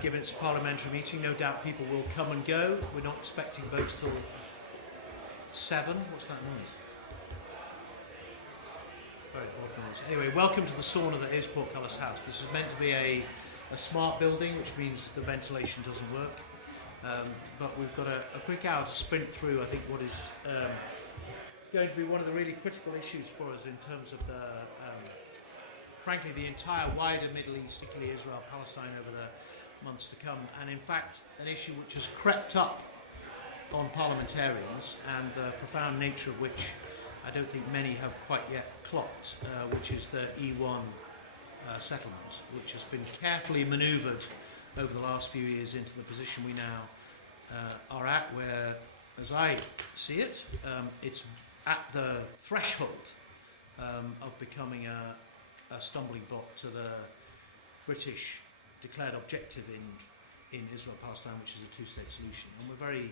given it's a parliamentary meeting. No doubt people will come and go. We're not expecting votes till 7. What's that noise? Very odd noise. Anyway, welcome to the sauna that is Portcullis House. This is meant to be a smart building, which means the ventilation doesn't work. But we've got a quick hour to sprint through, I think, what is going to be one of the really critical issues for us in terms of frankly, the entire wider Middle East, particularly Israel, Palestine, over the months to come. And in fact, an issue which has crept up on parliamentarians, and the profound nature of which I don't think many have quite yet clocked, which is the E1 settlement, which has been carefully manoeuvred over the last few years into the position we now are at, where, as I see it, it's at the threshold of becoming a stumbling block to the British declared objective in Israel-Palestine, which is a two-state solution. And we're very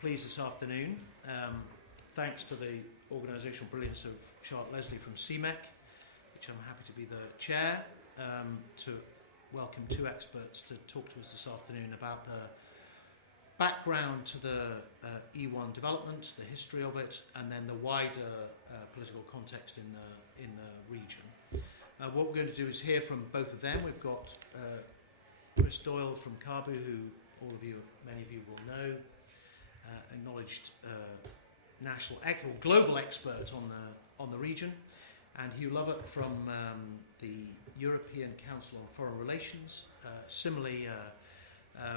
pleased this afternoon, thanks to the organisational brilliance of Charlotte Leslie from CMEC, which I'm happy to be the chair, to welcome two experts to talk to us this afternoon about the background to the E1 development, the history of it, and then the wider political context in the region. What we're going to do is hear from both of them. We've got Chris Doyle from Caabu, who many of you will know, acknowledged global expert on the region, and Hugh Lovett from the European Council on Foreign Relations, similarly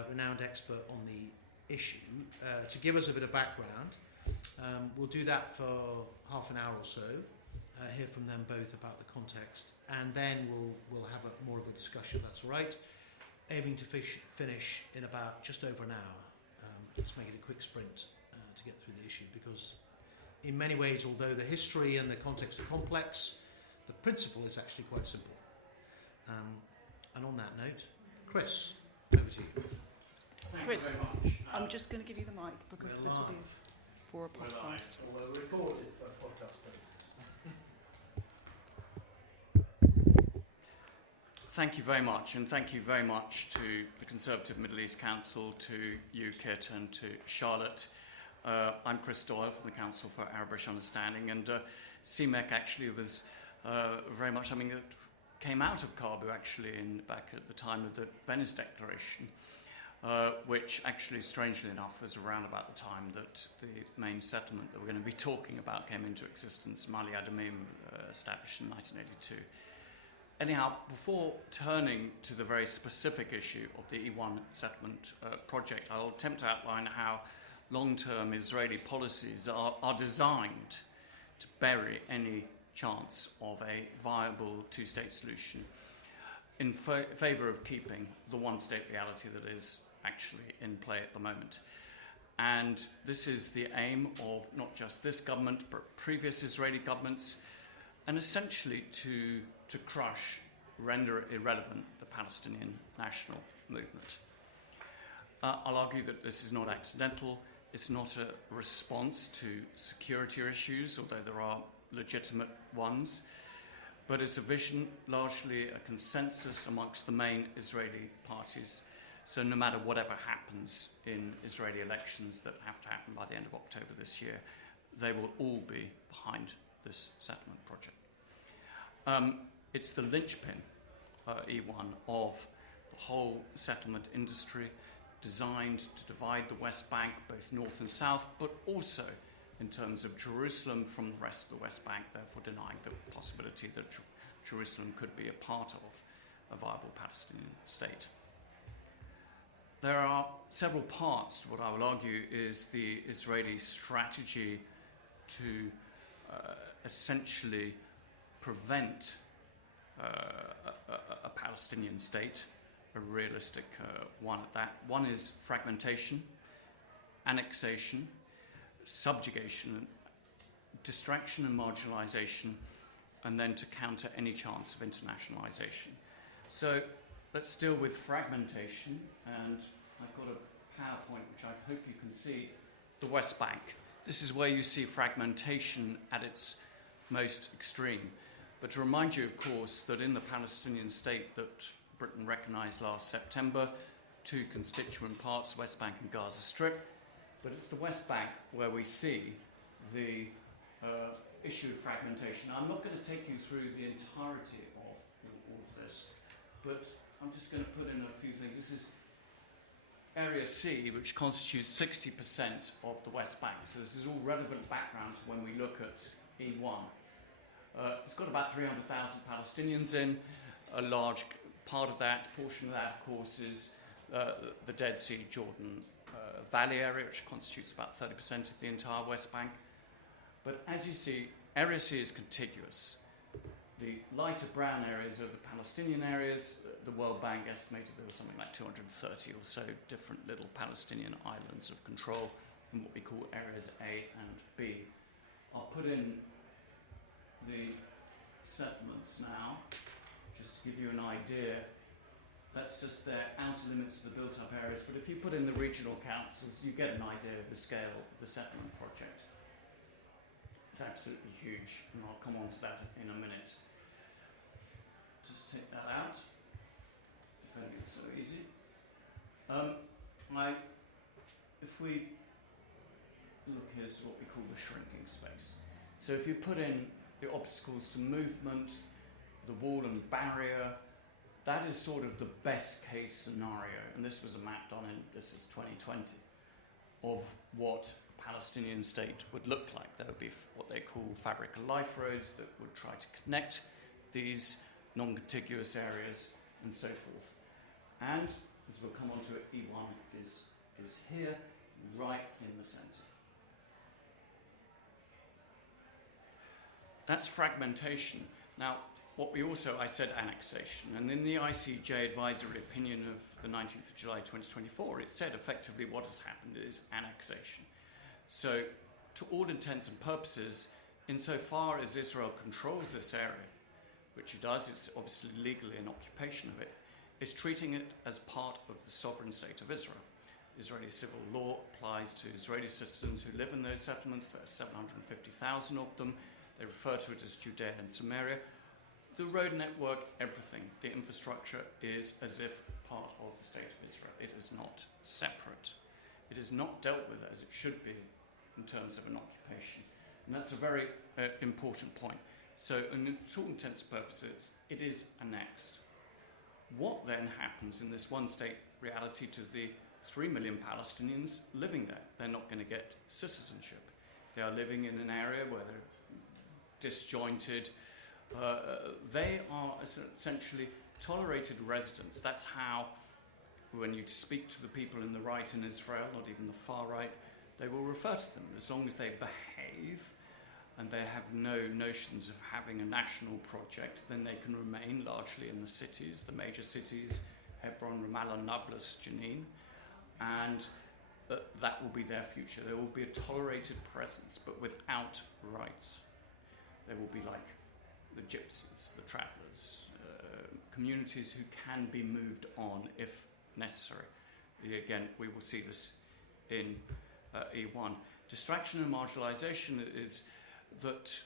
renowned expert on the issue, to give us a bit of background. We'll do that for half an hour or so, hear from them both about the context, and then we'll have more of a discussion, if that's all right, aiming to finish in about just over an hour. Let's make it a quick sprint to get through the issue, because in many ways, although the history and the context are complex, the principle is actually quite simple. And on that note, Chris, over to you. Chris, Thank you very much. I'm just going to give you the mic because this will be for a podcast. We're recorded for a podcast purposes. Thank you very much, and thank you very much to the Conservative Middle East Council, to you, Kit, and to Charlotte. I'm Chris Doyle from the Council for Arabic Understanding, and CMEC actually was very much something that came out of Caabu actually back at the time of the Venice Declaration, which actually, strangely enough, was around about the time that the main settlement that we're going to be talking about came into existence, Mali Adamim, established in 1982. Anyhow, before turning to the very specific issue of the E1 settlement project, I'll attempt to outline how long-term Israeli policies are designed to bury any chance of a viable two-state solution in favour of keeping the one-state reality that is actually in play at the moment. And this is the aim of not just this government, but previous Israeli governments, and essentially to crush, render irrelevant the Palestinian national movement. I'll argue that this is not accidental. It's not a response to security issues, although there are legitimate ones, but it's a vision, largely a consensus amongst the main Israeli parties. So no matter whatever happens in Israeli elections that have to happen by the end of October this year, they will all be behind this settlement project. It's the linchpin, E1, of the whole settlement industry, designed to divide the West Bank, both north and south, but also in terms of Jerusalem from the rest of the West Bank, therefore denying the possibility that Jerusalem could be a part of a viable Palestinian state. There are several parts to what I will argue is the Israeli strategy to essentially prevent a Palestinian state, a realistic one at that. One is fragmentation, annexation, subjugation, distraction and marginalisation, and then to counter any chance of internationalisation. So let's deal with fragmentation, and I've got a PowerPoint which I hope you can see, the West Bank. This is where you see fragmentation at its most extreme. But to remind you, of course, that in the Palestinian state that Britain recognised last September, two constituent parts, West Bank and Gaza Strip, but it's the West Bank where we see the issue of fragmentation. Now, I'm not going to take you through the entirety of all of this, but I'm just going to put in a few things. This is Area C, which constitutes 60% of the West Bank. So this is all relevant background when we look at E1. It's got about 300,000 Palestinians in. A large part of that, portion of that, of course, is the Dead Sea Jordan Valley area, which constitutes about 30% of the entire West Bank. But as you see, Area C is contiguous. The lighter brown areas are the Palestinian areas. The World Bank estimated there was something like 230 or so different little Palestinian islands of control in what we call areas A and B. I'll put in the settlements now, just to give you an idea. That's just their outer limits of the built-up areas, but if you put in the regional councils, you get an idea of the scale of the settlement project. It's absolutely huge, and I'll come on to that in a minute. Just take that out. If only it's so easy. If we look, here's what we call the shrinking space. So if you put in the obstacles to movement, the wall and barrier, that is sort of the best case scenario, and this was a map done in, this is 2020, of what a Palestinian state would look like. There would be what they call fabric of life roads that would try to connect these non-contiguous areas and so forth. And, as we'll come on to it, E1 is here, right in the centre. That's fragmentation. Now, what we also, I said annexation, and in the ICJ advisory opinion of the 19th of July 2024, it said effectively what has happened is annexation. So, to all intents and purposes, insofar as Israel controls this area, which it does, it's obviously legally an occupation of it, is treating it as part of the sovereign state of Israel. Israeli civil law applies to Israeli citizens who live in those settlements. There are 750,000 of them. They refer to it as Judea and Samaria. The road network, everything, the infrastructure is as if part of the state of Israel. It is not separate. It is not dealt with as it should be in terms of an occupation. And that's a very important point. So, in all intents and purposes, it is annexed. What then happens in this one-state reality to the 3 million Palestinians living there? They're not going to get citizenship. They are living in an area where they're disjointed. They are essentially tolerated residents. That's how, when you speak to the people in the right in Israel, not even the far right, they will refer to them. As long as they behave and they have no notions of having a national project, then they can remain largely in the cities, the major cities, Hebron, Ramallah, Nablus, Jenin, and that will be their future. There will be a tolerated presence, but without rights. They will be like the gypsies, the travellers, communities who can be moved on if necessary. Again, we will see this in E1. Distraction and marginalisation is that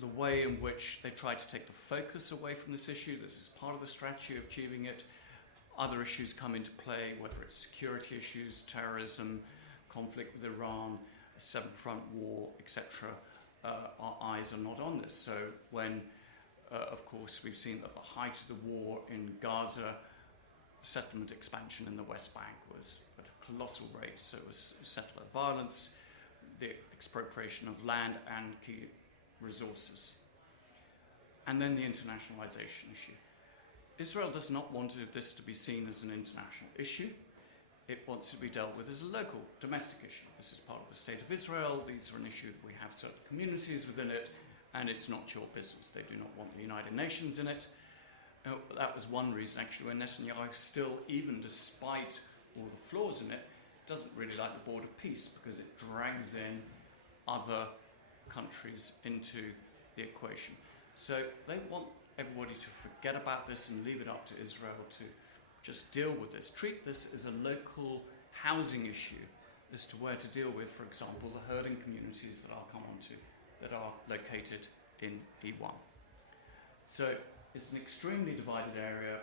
the way in which they try to take the focus away from this issue. This is part of the strategy of achieving it. Other issues come into play, whether it's security issues, terrorism, conflict with Iran, a seven-front war, etc. Our eyes are not on this. So when, of course, we've seen at the height of the war in Gaza, settlement expansion in the West Bank was at a colossal rate. So it was settler violence, the expropriation of land and key resources. And then the internationalization issue. Israel does not want this to be seen as an international issue. It wants to be dealt with as a local, domestic issue. This is part of the state of Israel. These are an issue that we have certain communities within it, and it's not your business. They do not want the United Nations in it. That was one reason, actually, when Netanyahu still, even despite all the flaws in it, doesn't really like the Board of Peace, because it drags in other countries into the equation. So they want everybody to forget about this and leave it up to Israel to just deal with this. Treat this as a local housing issue as to where to deal with, for example, the herding communities that I'll come on to that are located in E1. So it's an extremely divided area.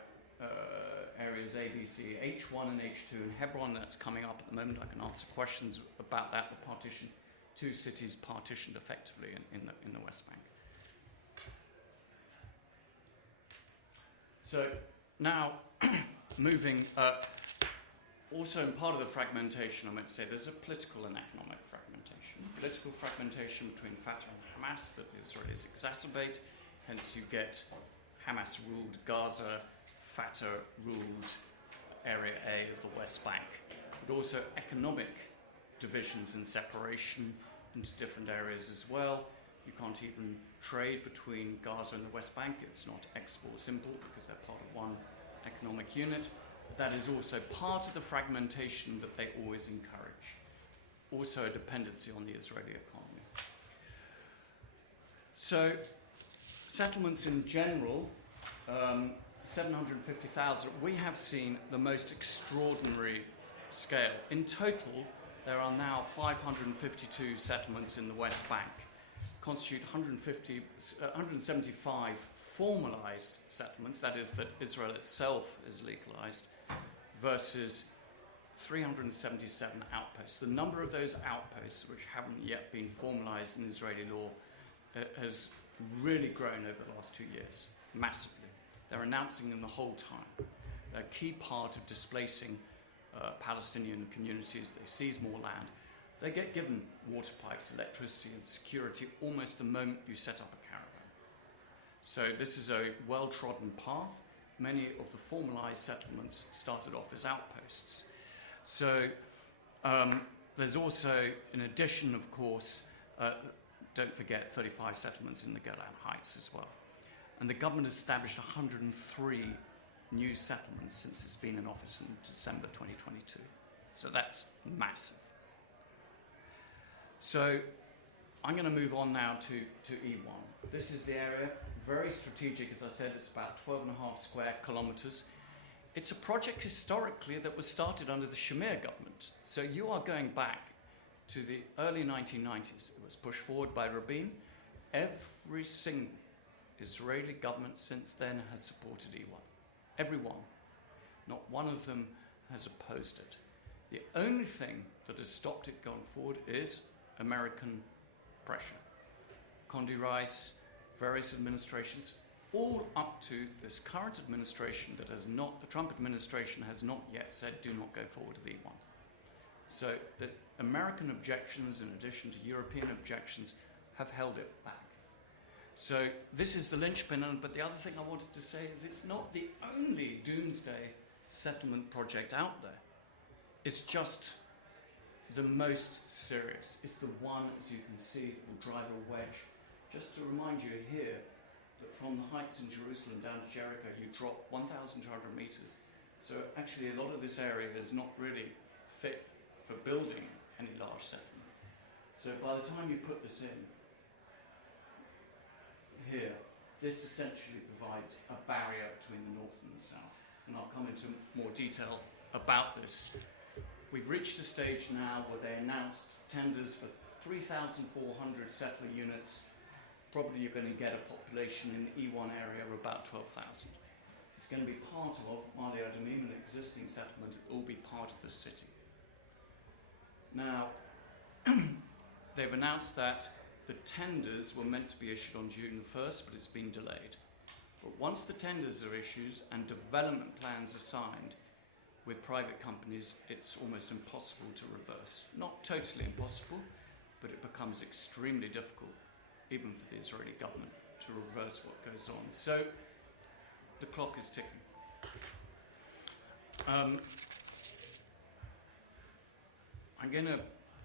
areas A, B, C, H1 and H2, and Hebron, that's coming up at the moment. I can answer questions about that. The partition, two cities partitioned effectively in the West Bank. So now, moving, also in part of the fragmentation, I meant to say, there's a political and economic fragmentation. Political fragmentation between Fatah and Hamas that the Israelis exacerbate, hence you get Hamas-ruled Gaza, Fatah-ruled Area A of the West Bank, but also economic divisions and separation into different areas as well. You can't even trade between Gaza and the West Bank. It's not export-import because they're part of one economic unit. That is also part of the fragmentation that they always encourage. Also a dependency on the Israeli economy. So, settlements in general, 750,000, we have seen the most extraordinary scale. In total, there are now 552 settlements in the West Bank, constitute 175 formalized settlements, that is, that Israel itself is legalized, versus 377 outposts. The number of those outposts, which haven't yet been formalized in Israeli law, has really grown over the last 2 years, massively. They're announcing them the whole time. They're a key part of displacing Palestinian communities. They seize more land. They get given water pipes, electricity, and security almost the moment you set up a caravan. So this is a well-trodden path. Many of the formalized settlements started off as outposts. So there's also, in addition, of course, don't forget 35 settlements in the Golan Heights as well. And the government established 103 new settlements since it's been in office in December 2022. So that's massive. So I'm going to move on now to E1. This is the area, very strategic, as I said, it's about 12.5 square kilometers. It's a project historically that was started under the Shamir government. So you are going back to the early 1990s. It was pushed forward by Rabin. Every single Israeli government since then has supported E1. Every one. Not one of them has opposed it. The only thing that has stopped it going forward is American pressure. Condi Rice, various administrations, all up to this current administration that has not, the Trump administration has not yet said do not go forward with E1. So the American objections, in addition to European objections, have held it back. So this is the linchpin, but the other thing I wanted to say is it's not the only doomsday settlement project out there. It's just the most serious. It's the one, as you can see, that will drive a wedge. Just to remind you here that from the heights in Jerusalem down to Jericho, you drop 1,200 meters. So actually a lot of this area is not really fit for building any large settlement. So by the time you put this in, here, this essentially provides a barrier between the north and the south. And I'll come into more detail about this. We've reached a stage now where they announced tenders for 3,400 settler units. Probably you're going to get a population in the E1 area of about 12,000. It's going to be part of Mali Adumim, an existing settlement. It will be part of the city. Now, they've announced that the tenders were meant to be issued on June the 1st, but it's been delayed. But once the tenders are issued and development plans are signed with private companies, it's almost impossible to reverse. Not totally impossible, but it becomes extremely difficult, even for the Israeli government, to reverse what goes on. So the clock is ticking. I'm going to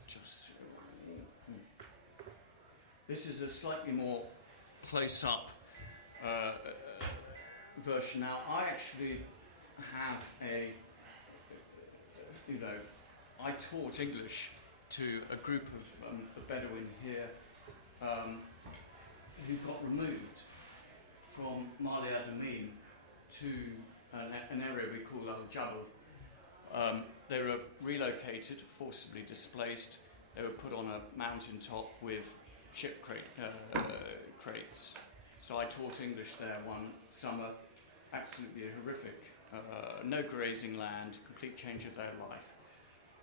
just... This is a slightly more close-up version. Now, I actually have I taught English to a group of the Bedouin here who got removed from Mali Adumim to an area we call Caabu. They were relocated, forcibly displaced. They were put on a mountaintop with ship crates. So I taught English there one summer. Absolutely a horrific no grazing land, complete change of their life.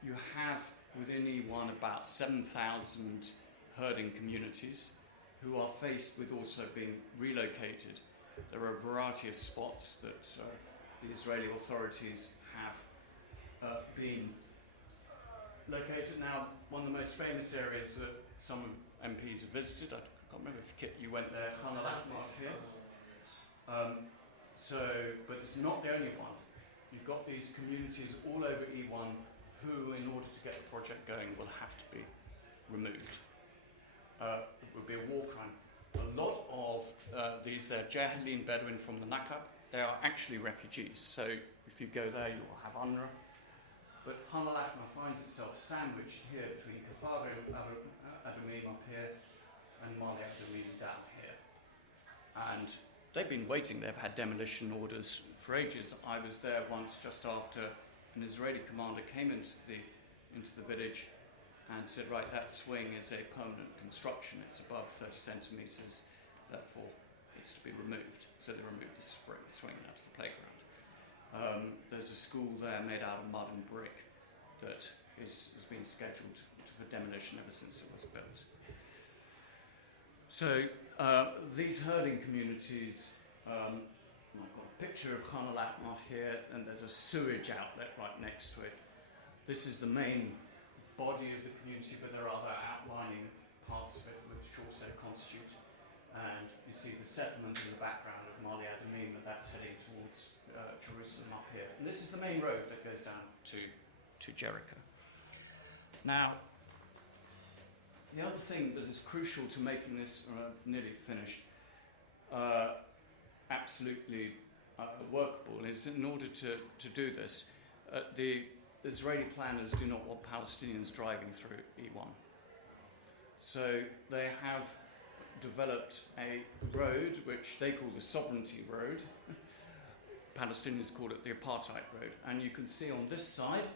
You have within E1 about 7,000 herding communities who are faced with also being relocated. There are a variety of spots that the Israeli authorities have been located. Now, one of the most famous areas that some MPs have visited, I can't remember if Kit, you went there, Hanalak here. But it's not the only one. You've got these communities all over E1 who, in order to get the project going, will have to be removed. It would be a war crime. A lot of they're Jahalin Bedouin from the Nakab. They are actually refugees. So if you go there, you will have UNRWA. But Hanalakma finds itself sandwiched here between Kafar Adumim up here and Mali Adumim down here. And they've been waiting. They've had demolition orders for ages. I was there once just after an Israeli commander came into the village and said, right, that swing is a permanent construction. It's above 30 centimetres, therefore it's to be removed. So they removed the swing out to the playground. There's a school there made out of mud and brick that has been scheduled for demolition ever since it was built. So these herding communities, I've got a picture of Khan al-Ahmar here, and there's a sewage outlet right next to it. This is the main body of the community, but there are other outlining parts of it which also constitute. And you see the settlement in the background of Mali Adumim, and that's heading towards Jerusalem up here. And this is the main road that goes down to Jericho. Now, the other thing that is crucial to making this nearly finished, absolutely workable, is in order to do this, the Israeli planners do not want Palestinians driving through E1. So they have developed a road which they call the Sovereignty Road. Palestinians call it the Apartheid Road. And you can see on this side,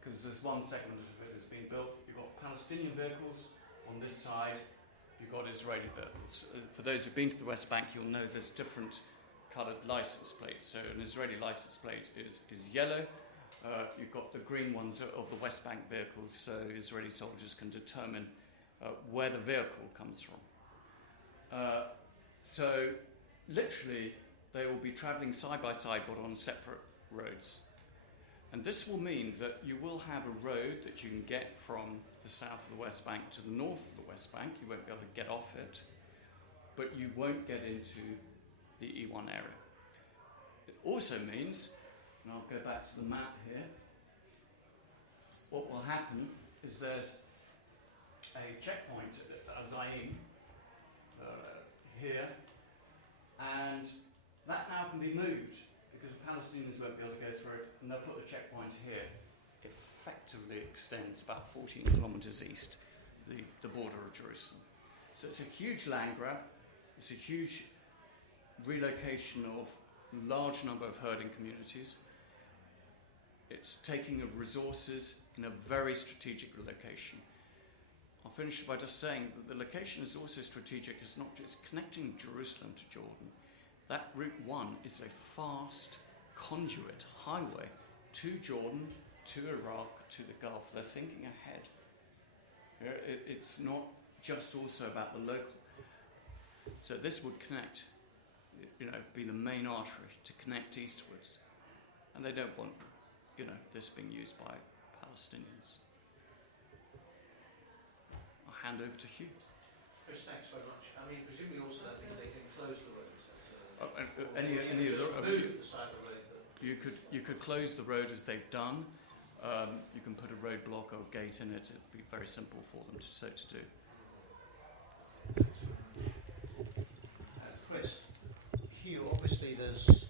because there's one segment of it that's been built, you've got Palestinian vehicles. On this side, you've got Israeli vehicles. For those who've been to the West Bank, you'll know there's different coloured license plates. So an Israeli license plate is yellow. You've got the green ones of the West Bank vehicles, so Israeli soldiers can determine where the vehicle comes from. So literally, they will be travelling side by side but on separate roads. And this will mean that you will have a road that you can get from the south of the West Bank to the north of the West Bank. You won't be able to get off it, but you won't get into the E1 area. It also means, and I'll go back to the map here, what will happen is there's a checkpoint at Azaim here, and that now can be moved because the Palestinians won't be able to go through it, and they'll put a checkpoint here. It effectively extends about 14 kilometres east, the border of Jerusalem. So it's a huge land grab, it's a huge relocation of a large number of herding communities. It's taking of resources in a very strategic location. I'll finish by just saying that the location is also strategic. It's not just connecting Jerusalem to Jordan. That Route 1 is a fast conduit highway to Jordan, to Iraq, to the Gulf. They're thinking ahead. It's not just also about the local. So this would connect, be the main artery to connect eastwards. And they don't want, this being used by Palestinians. I'll hand over to Hugh. Chris, thanks very much. I mean, presumably also that means they can close the road. Any of move the side of the road. You could close the road as they've done. You can put a roadblock or gate in it. It'd be very simple for them to do. Chris, Hugh, obviously there's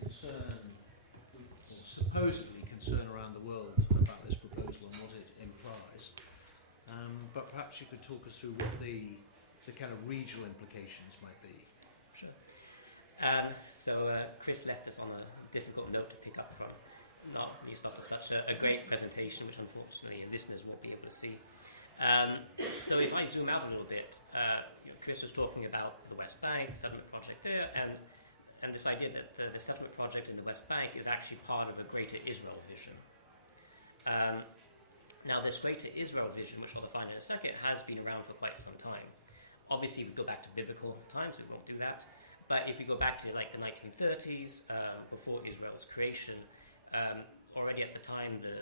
concern, or supposedly concern around the world about this proposal and what it implies. But perhaps you could talk us through what the kind of regional implications might be. Sure. Chris left us on a difficult note to pick up from, not least after such a great presentation, which unfortunately listeners won't be able to see. So if I zoom out a little bit, Chris was talking about the West Bank, settlement project there, and and this idea that the settlement project in the West Bank is actually part of a greater Israel vision. Now, this greater Israel vision, which I'll define in a second, has been around for quite some time. Obviously, we go back to biblical times, we won't do that. But if we go back to like the 1930s, before Israel's creation, already at the time, the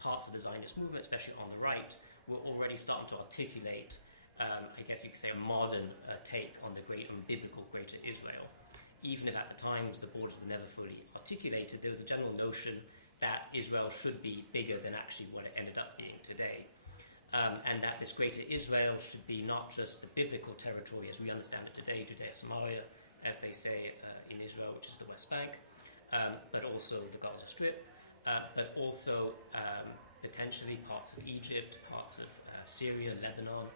parts of the Zionist movement, especially on the right, were already starting to articulate, I guess you could say, a modern take on the biblical greater Israel. Even if at the times the borders were never fully articulated, there was a general notion that Israel should be bigger than actually what it ended up being today. And that this greater Israel should be not just the biblical territory as we understand it today, Judea-Samaria, as they say in Israel, which is the West Bank, but also the Gaza Strip, but also potentially parts of Egypt, parts of Syria, Lebanon.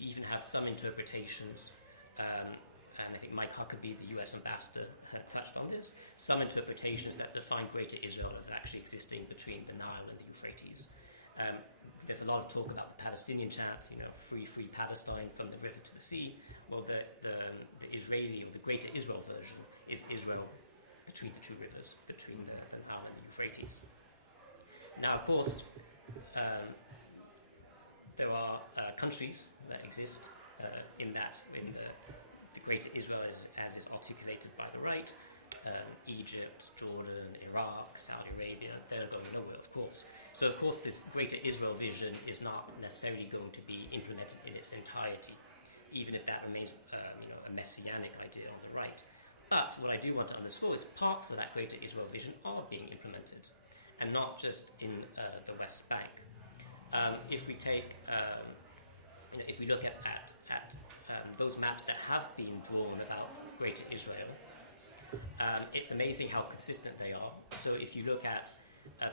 We even have some interpretations, and I think Mike Huckabee, the US ambassador, had touched on this, some interpretations that define greater Israel as actually existing between the Nile and the Euphrates. There's a lot of talk about the Palestinian chant, free Palestine from the river to the sea. Well, the Israeli, or the greater Israel version, is Israel between the two rivers, between the Nile and the Euphrates. Now, of course, there are countries that exist in the greater Israel as is articulated by the right, Egypt, Jordan, Iraq, Saudi Arabia, they're going nowhere, of course. So, of course, this greater Israel vision is not necessarily going to be implemented in its entirety, even if that remains a messianic idea on the right. But what I do want to underscore is parts of that greater Israel vision are being implemented, and not just in the West Bank. If we take, if we look at those maps that have been drawn about greater Israel, it's amazing how consistent they are. So if you look at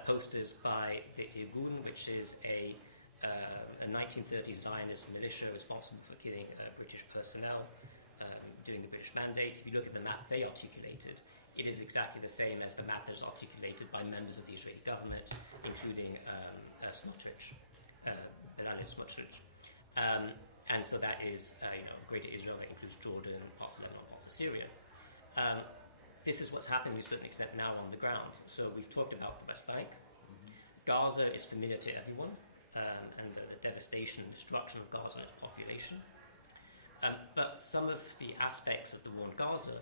posters by the Irgun, which is a 1930s Zionist militia responsible for killing British personnel during the British Mandate, if you look at the map they articulated, it is exactly the same as the map that is articulated by members of the Israeli government, including Smotrich, Bezalel Smotrich. And so that is greater Israel that includes Jordan, parts of Lebanon, parts of Syria. This is what's happening to a certain extent now on the ground. So we've talked about the West Bank. Gaza is familiar to everyone, and the devastation and destruction of Gaza and its population. But some of the aspects of the war in Gaza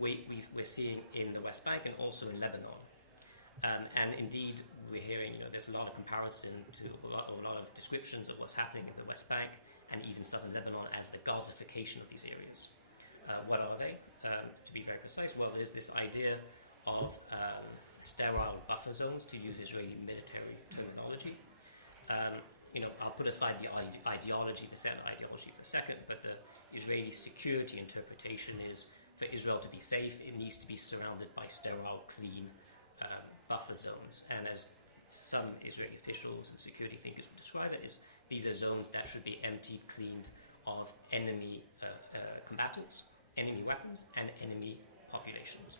we're seeing in the West Bank and also in Lebanon. And indeed, we're hearing, there's a lot of comparison to a lot of descriptions of what's happening in the West Bank and even southern Lebanon as the Gazification of these areas. What are they? To be very precise, well, there's this idea of sterile buffer zones, to use Israeli military terminology. I'll put aside the ideology, the set ideology for a second, but the Israeli security interpretation is for Israel to be safe, it needs to be surrounded by sterile, clean buffer zones. And as some Israeli officials and security thinkers would describe it, is these are zones that should be emptied, cleaned of enemy combatants, enemy weapons, and enemy populations.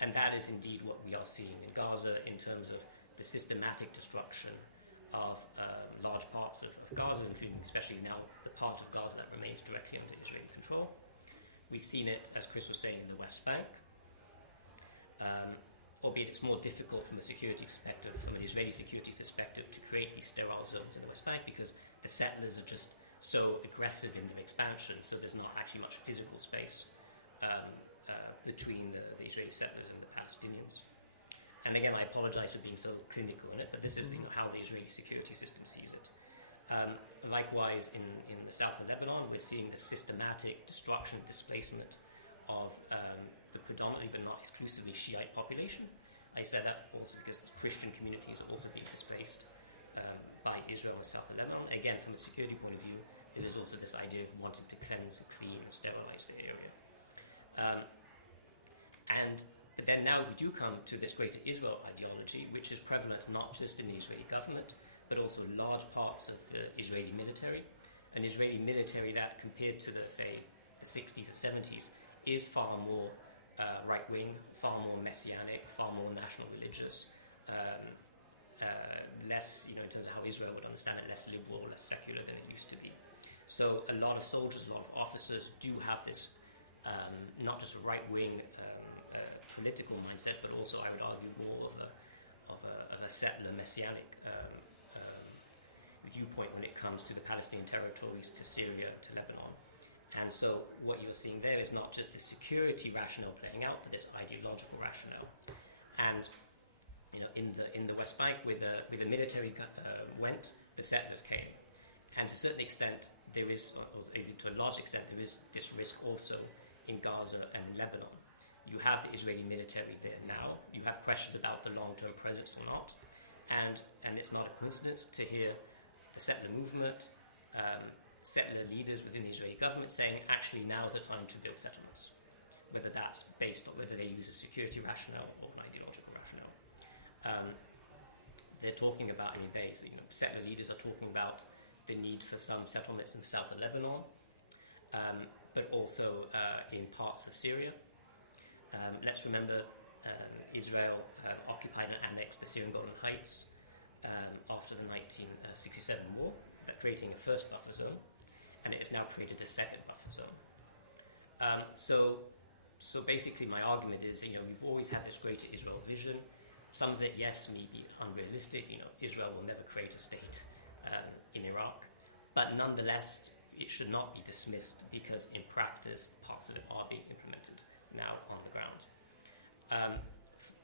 And that is indeed what we are seeing in Gaza in terms of the systematic destruction of large parts of Gaza, including especially now the part of Gaza that remains directly under Israeli control. We've seen it, as Chris was saying, in the West Bank, albeit it's more difficult from a security perspective, from an Israeli security perspective, to create these sterile zones in the West Bank because the settlers are just so aggressive in their expansion, so there's not actually much physical space between the Israeli settlers and the Palestinians. And again, I apologize for being so clinical in it, but this is how the Israeli security system sees it. Likewise, in the south of Lebanon, we're seeing the systematic destruction, displacement of the predominantly but not exclusively Shiite population. I say that also because the Christian communities are also being displaced by Israel in the south of Lebanon. Again, from a security point of view, there is also this idea of wanting to cleanse, clean, and sterilize the area. But then now we do come to this greater Israel ideology, which is prevalent not just in the Israeli government, but also large parts of the Israeli military. An Israeli military that, compared to the 60s or 70s, is far more right-wing, far more messianic, far more national religious, less, in terms of how Israel would understand it, less liberal, less secular than it used to be. So a lot of soldiers, a lot of officers do have this not just a right-wing political mindset, but also, I would argue, more of a settler messianic viewpoint when it comes to the Palestinian territories, to Syria, to Lebanon. And so what you're seeing there is not just the security rationale playing out, but this ideological rationale. And in the West Bank, where the military went, the settlers came. And to a certain extent, there is, or even to a large extent, there is this risk also in Gaza and Lebanon. You have the Israeli military there now. You have questions about the long-term presence or not. And it's not a coincidence to hear the settler movement, settler leaders within the Israeli government saying, actually, now is the time to build settlements. Whether that's based on whether they use a security rationale or an ideological rationale. They're talking about, settler leaders are talking about the need for some settlements in the south of Lebanon, but also in parts of Syria. Let's remember Israel occupied and annexed the Syrian Golan Heights after the 1967 war, creating a first buffer zone, and it has now created a second buffer zone. So basically my argument is, we've always had this greater Israel vision. Some of it, yes, may be unrealistic. Israel will never create a state in Iraq, but nonetheless, it should not be dismissed because in practice, parts of it are being implemented now on the ground.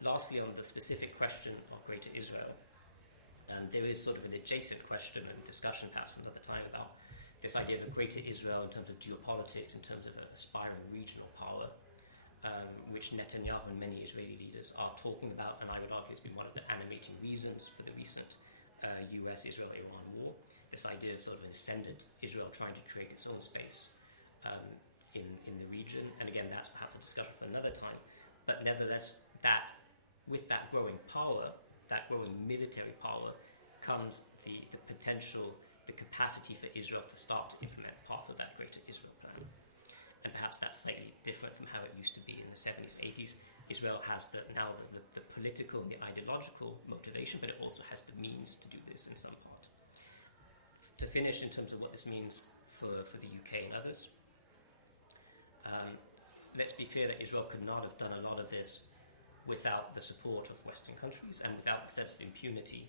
Lastly, on the specific question of Greater Israel, there is sort of an adjacent question and discussion perhaps from another time about this idea of a Greater Israel in terms of geopolitics, in terms of an aspiring regional power, which Netanyahu and many Israeli leaders are talking about, and I would argue it's been one of the animating reasons for the recent US-Israel-Iran war, this idea of sort of an ascendant Israel trying to create its own space in the region. And again, that's perhaps a discussion for another time. But nevertheless, that with that growing power, that growing military power, comes the potential, the capacity for Israel to start to implement parts of that Greater Israel plan. And perhaps that's slightly different from how it used to be in the 70s, 80s. Israel has the political and the ideological motivation, but it also has the means to do this in some part. To finish, in terms of what this means for the UK and others, let's be clear that Israel could not have done a lot of this without the support of Western countries and without the sense of impunity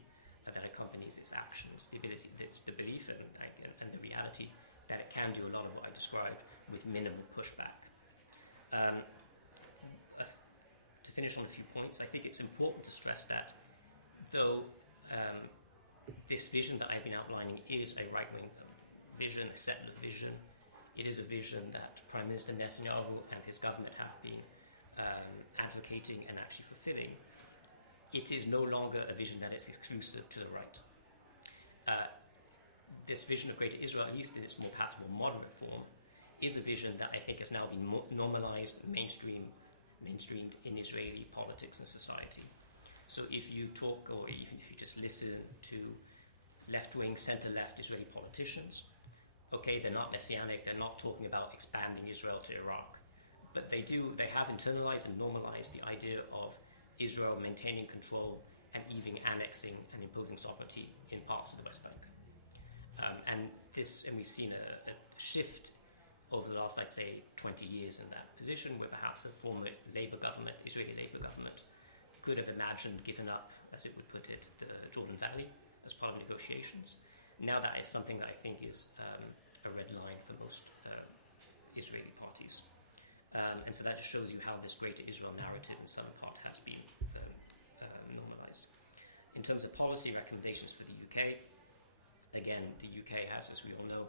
that accompanies its actions, the belief and the reality that it can do a lot of what I described with minimal pushback. To finish on a few points, I think it's important to stress that though this vision that I've been outlining is a right-wing vision, a settler vision, it is a vision that Prime Minister Netanyahu and his government have been advocating and actually fulfilling. It is no longer a vision that is exclusive to the right. This vision of Greater Israel, at least in its perhaps more moderate form, is a vision that I think has now been normalized, mainstreamed in Israeli politics and society. So if you talk, or even if you just listen to left-wing, center-left Israeli politicians, okay, they're not messianic, they're not talking about expanding Israel to Iraq, but they have internalized and normalized the idea of Israel maintaining control and even annexing and imposing sovereignty in parts of the West Bank. And we've seen a shift over the last, I'd say, 20 years in that position, where perhaps a former Israeli Labour government, could have imagined giving up, as it would put it, the Jordan Valley as part of negotiations. Now that is something that I think is a red line for most Israeli parties. And so that just shows you how this Greater Israel narrative in some part has been normalized. In terms of policy recommendations for the UK, again, the UK has, as we all know,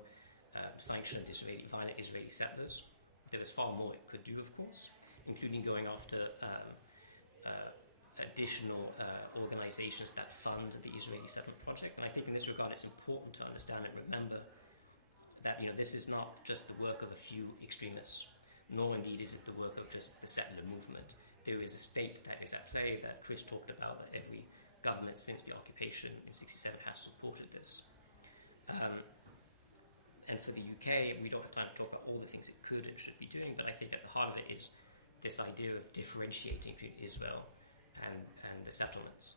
sanctioned violent Israeli settlers. There was far more it could do, of course, including going after additional organizations that fund the Israeli settlement project. And I think in this regard it's important to understand and remember that this is not just the work of a few extremists, nor indeed is it the work of just the settler movement. There is a state that is at play that Chris talked about, that every government since the occupation in 1967 has supported this. And for the UK, we don't have time to talk about all the things it could and should be doing, but I think at the heart of it is this idea of differentiating between Israel and the settlements.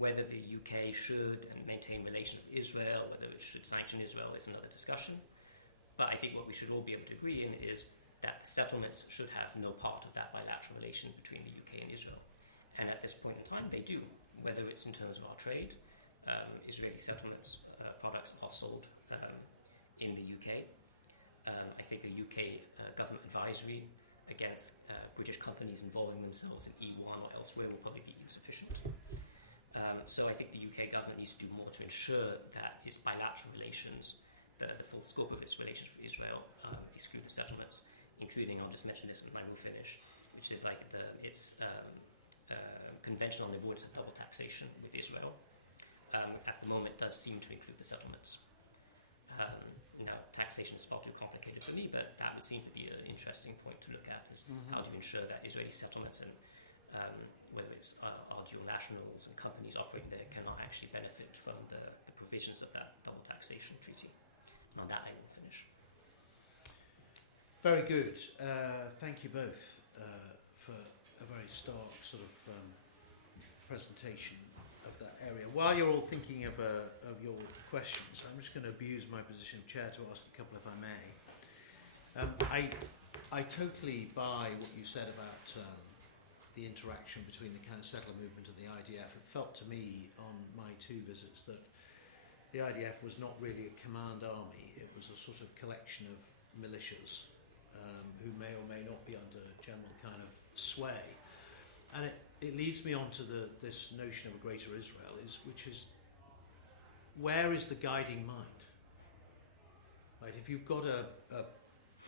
Whether the UK should maintain relations with Israel, whether it should sanction Israel is another discussion. But I think what we should all be able to agree in is that settlements should have no part of that bilateral relation between the UK and Israel. And at this point in time, they do, whether it's in terms of our trade. Israeli settlements products are sold in the UK. I think a UK government advisory against British companies involving themselves in E1 or elsewhere will probably be insufficient. So I think the UK government needs to do more to ensure that its bilateral relations, the full scope of its relations with Israel, exclude the settlements, including, I'll just mention this and I will finish, which is like its convention on the avoidance of double taxation with Israel. At the moment does seem to include the settlements. Now, taxation is far too complicated for me, but that would seem to be an interesting point to look at, is how to ensure that Israeli settlements and whether it's our dual nationals and companies operating there cannot actually benefit from the provisions of that double taxation treaty. And on that I will finish. Very good. Thank you both for a very stark sort of presentation of that area. While you're all thinking of your questions, I'm just going to abuse my position of chair to ask a couple if I may. I totally buy what you said about the interaction between the kind of settler movement and the IDF. It felt to me on my 2 visits that the IDF was not really a command army. It was a sort of collection of militias who may or may not be under general kind of sway. And it leads me on to this notion of a greater Israel, which is, where is the guiding mind? Right, if you've got a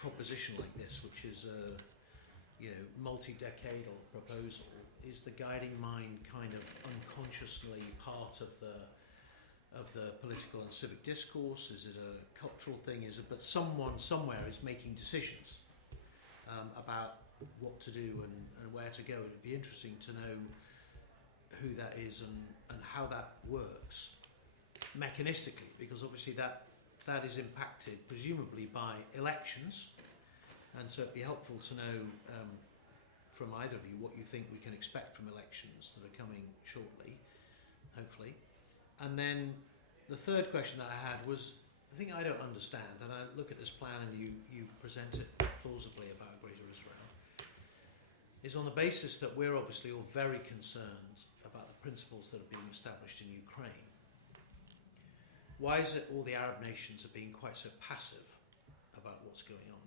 proposition like this, which is a multi-decadal proposal, is the guiding mind kind of unconsciously part of the political and civic discourse? Is it a cultural thing? But someone somewhere is making decisions about what to do and where to go. It'd be interesting to know who that is and how that works mechanistically, because obviously that is impacted presumably by elections, and so it'd be helpful to know from either of you what you think we can expect from elections that are coming shortly, hopefully. And then the third question that I had was the thing I don't understand, and I look at this plan and you present it plausibly about Greater Israel, is on the basis that we're obviously all very concerned about the principles that are being established in Ukraine. Why is it all the Arab nations are being quite so passive about what's going on?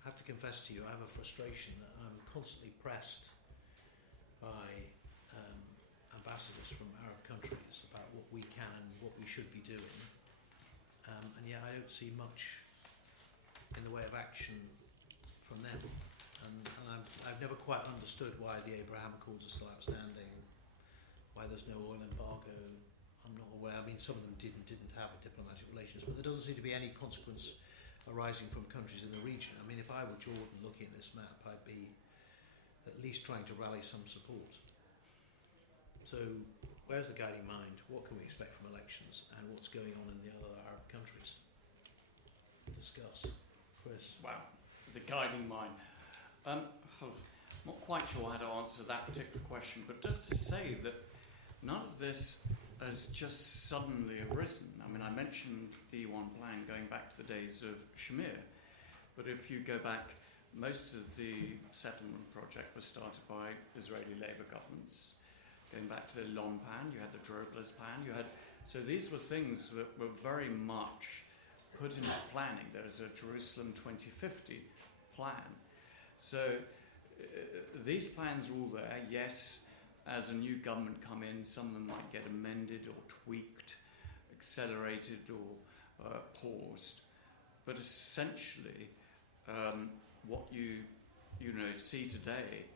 I have to confess to you, I have a frustration that I'm constantly pressed by ambassadors from Arab countries about what we can and what we should be doing, and yet I don't see much in the way of action from them. And I've never quite understood why the Abraham Accords are still outstanding, why there's no oil embargo. I'm not aware. I mean, some of them didn't have diplomatic relations, but there doesn't seem to be any consequence arising from countries in the region. I mean, if I were Jordan looking at this map, I'd be at least trying to rally some support. So, where's the guiding mind? What can we expect from elections, and what's going on in the other Arab countries? Discuss. Chris. Wow, the guiding mind. I'm not quite sure how to answer that particular question, but just to say that none of this has just suddenly arisen. I mean, I mentioned the E1 plan going back to the days of Shamir, but if you go back, most of the settlement project was started by Israeli Labour governments. Going back to the Elon plan, you had the Droblers plan, so these were things that were very much put into planning. There was a Jerusalem 2050 plan. So these plans are all there. Yes, as a new government come in, some of them might get amended or tweaked, accelerated or paused. But essentially, what you see today,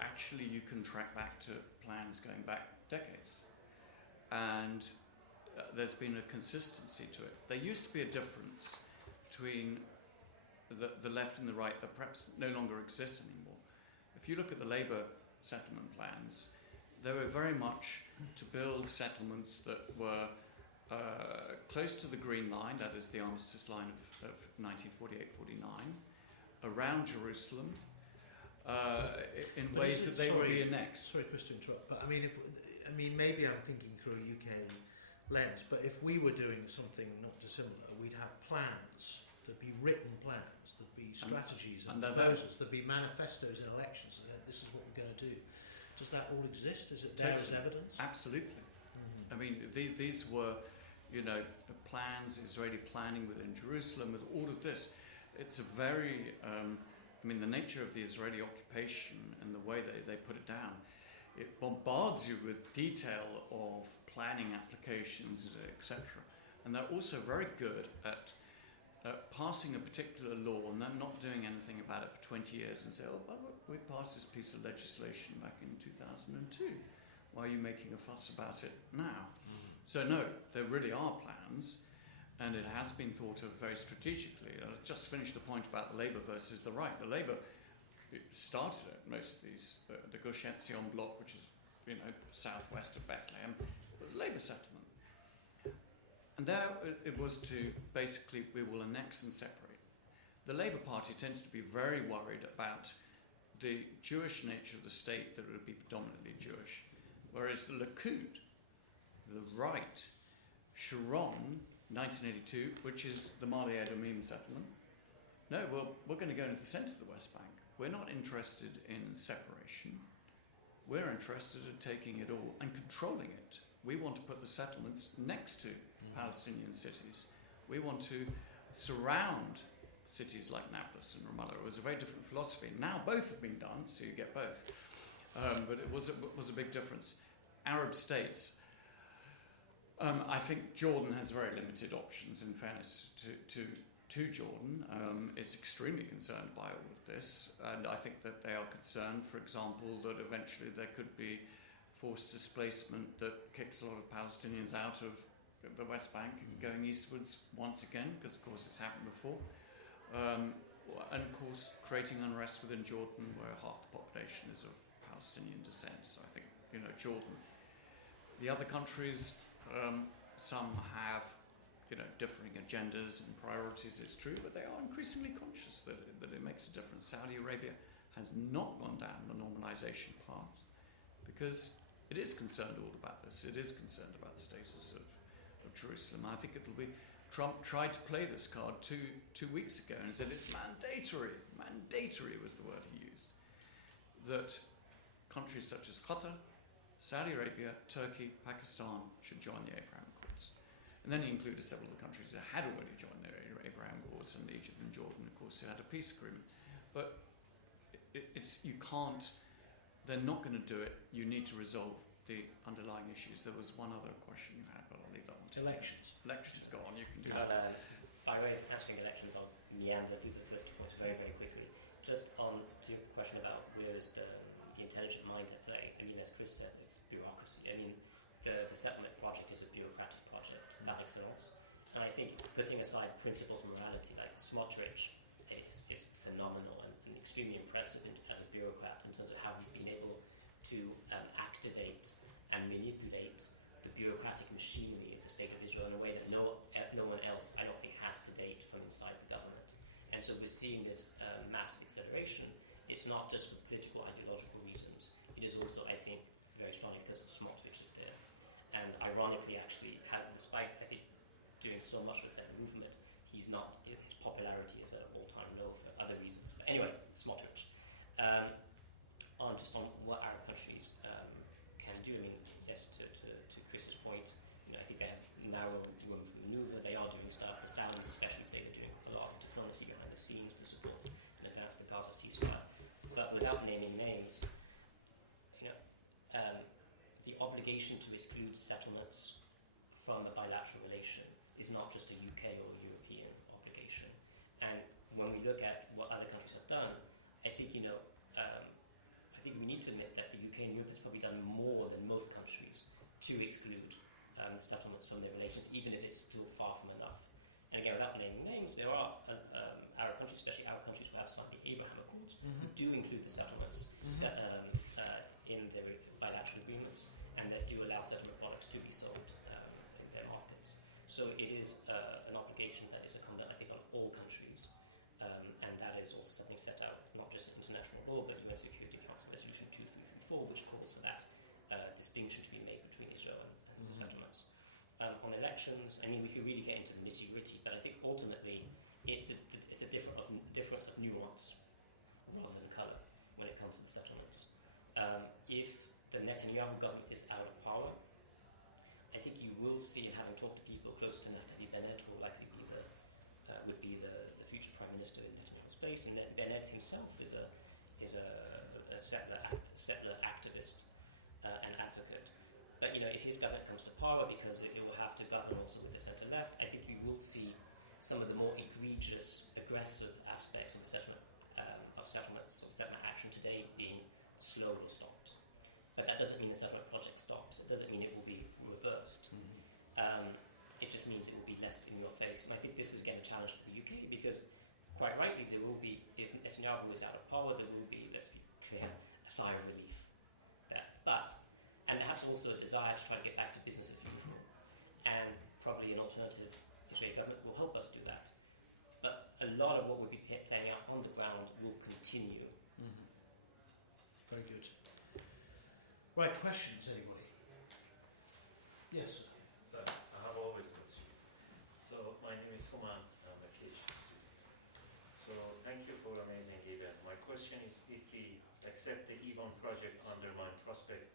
actually you can track back to plans going back decades. And there's been a consistency to it. There used to be a difference between the left and the right that perhaps no longer exists anymore. If you look at the Labour settlement plans, they were very much to build settlements that were close to the Green Line, that is the armistice line of 1948-49, around Jerusalem, in ways that they would be annexed. Sorry, Chris, to interrupt, but I mean, maybe I'm thinking through a UK lens, but if we were doing something not dissimilar, we'd have plans there'd be written plans, there'd be strategies and and proposals, there'd be manifestos in elections. This is what we're going to do. Does that all exist? Is it there as evidence? Absolutely. I mean, these were, plans, Israeli planning within Jerusalem, with all of this. It's a very, the nature of the Israeli occupation and the way they put it down, it bombards you with detail of planning applications, etc. And they're also very good at passing a particular law and then not doing anything about it for 20 years and say, we passed this piece of legislation back in 2002. Why are you making a fuss about it now? So no, there really are plans, and it has been thought of very strategically. I'll just finish the point about the Labour versus the right. The Labour started at most of these, the Gush Etzion bloc, which is southwest of Bethlehem, was a Labour settlement. And there it was to basically, we will annex and separate. The Labour Party tends to be very worried about the Jewish nature of the state, that it would be predominantly Jewish. Whereas the Likud, the right, Sharon, 1982, which is the Ma'ale Adumim settlement, no, well, we're going to go into the centre of the West Bank. We're not interested in separation. We're interested in taking it all and controlling it. We want to put the settlements next to Palestinian cities. We want to surround cities like Nablus and Ramallah. It was a very different philosophy. Now both have been done, so you get both. But it was a big difference. Arab states, I think Jordan has very limited options, in fairness to Jordan. It's extremely concerned by all of this, and I think that they are concerned, for example, that eventually there could be forced displacement that kicks a lot of Palestinians out of the West Bank and going eastwards once again, because of course it's happened before. And of course creating unrest within Jordan, where half the population is of Palestinian descent. So I think, Jordan. The other countries, some have, differing agendas and priorities, it's true, but they are increasingly conscious that it makes a difference. Saudi Arabia has not gone down the normalization path because it is concerned all about this. It is concerned about the status of Jerusalem. I think it'll be, Trump tried to play this card two weeks ago and said it's mandatory. Mandatory was the word he used. That countries such as Qatar, Saudi Arabia, Turkey, Pakistan should join the Abraham Accords. And then he included several of the countries that had already joined the Abraham Accords, and Egypt and Jordan, of course, who had a peace agreement. But they're not going to do it. You need to resolve the underlying issues. There was one other question you had, but I'll leave that one to you. Elections, go on, you can do that. By way of answering elections, I'll meander through the first 2 points very, very quickly. Just on to the question about where is the intelligent mind at play. As Chris said, it's bureaucracy. The settlement project is a bureaucratic project par excellence. And I think putting aside principles of morality like Smotrich is phenomenal and extremely impressive as a bureaucrat in terms of how he's been able to activate and manipulate the bureaucratic machinery of the State of Israel in a way that no one else, I don't think, has to date from inside the government. And so we're seeing this massive acceleration. It's not just for political, ideological reasons. It is also, I think, very strongly because of Smotrich is there. And ironically, actually, despite, I think, doing so much with that movement, his popularity is at an all-time low for other reasons. But anyway, Smotrich. On what Arab countries can do. Yes, to Chris's point, I think they have narrow room for manoeuvre. They are doing stuff. The Saudis especially say they're doing a lot of diplomacy behind the scenes to support and advance the Gaza ceasefire. But without naming names, the obligation to exclude settlements from a bilateral relation is not just a UK or a European obligation. And when we look at what other countries have done, I think I think we need to admit that the UK and Europe has probably done more than most countries to exclude the settlements from their relations, even if it's still far from enough. And again, without naming names, there are Arab countries, especially Arab countries who have signed the Abraham Accords, who do include the settlements in their bilateral agreements, and that do allow settlement products to be sold in their markets. So it is an obligation that is incumbent, I think, on all countries, and that is also something set out not just in international law, but UN Security Council Resolution 2334, which calls for that distinction to be made between Israel and the settlements. On elections, we could really get into the nitty-gritty, but I think ultimately it's a difference of nuance rather than colour when it comes to the settlements. If the Netanyahu government is out of power, I think you will see, having talked to people close to Naftali Bennett, who will likely be the future Prime Minister in Netanyahu's place, and that Bennett himself is a settler activist and advocate. But if his government comes to power, because it will have to govern also with the centre left, I think you will see some of the more egregious, aggressive aspects of the settlement action today being slowly stopped. But that doesn't mean the settlement project stops. It doesn't mean it will be reversed. It just means it will be less in your face. And I think this is again a challenge for the UK, because quite rightly there will be, if Netanyahu is out of power, there will be, let's be clear, a sigh of relief there. And perhaps also a desire to try to get back to business as usual. And probably an alternative Israeli government will help us do that. But a lot of what will be playing out on the ground will continue. Very good. Right, questions, anybody? Yes, sir. So, I have always questions. So, my name is Human, I'm a PhD student. So, thank you for amazing event. My question is, if we accept the Ivan project undermine prospect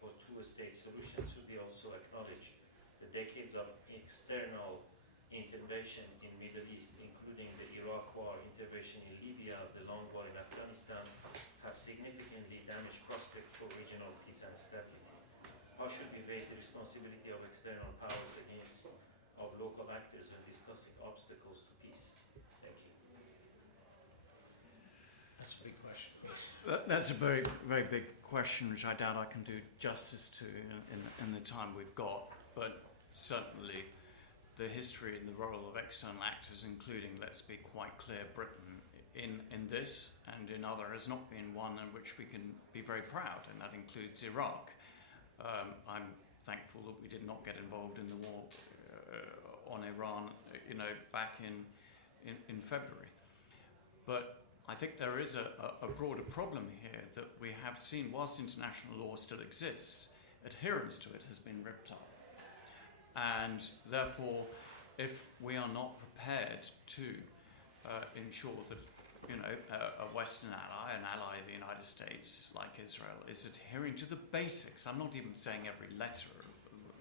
for two-state solution, should we also acknowledge the decades of external intervention in Middle East, including the Iraq war, intervention in Libya, the long war in Afghanistan, have significantly damaged prospect for regional peace and stability? How should we weigh the responsibility of external powers against of local actors when discussing obstacles to peace? Thank you. That's a big question, Chris. That's a very, very big question, which I doubt I can do justice to in the time we've got. But certainly the history and the role of external actors, including, let's be quite clear, Britain, in this and in other, has not been one in which we can be very proud, and that includes Iraq. I'm thankful that we did not get involved in the war on Iran, back in February. But I think there is a broader problem here that we have seen, whilst international law still exists, adherence to it has been ripped up. And therefore, if we are not prepared to ensure that a Western ally, an ally of the United States like Israel, is adhering to the basics, I'm not even saying every letter of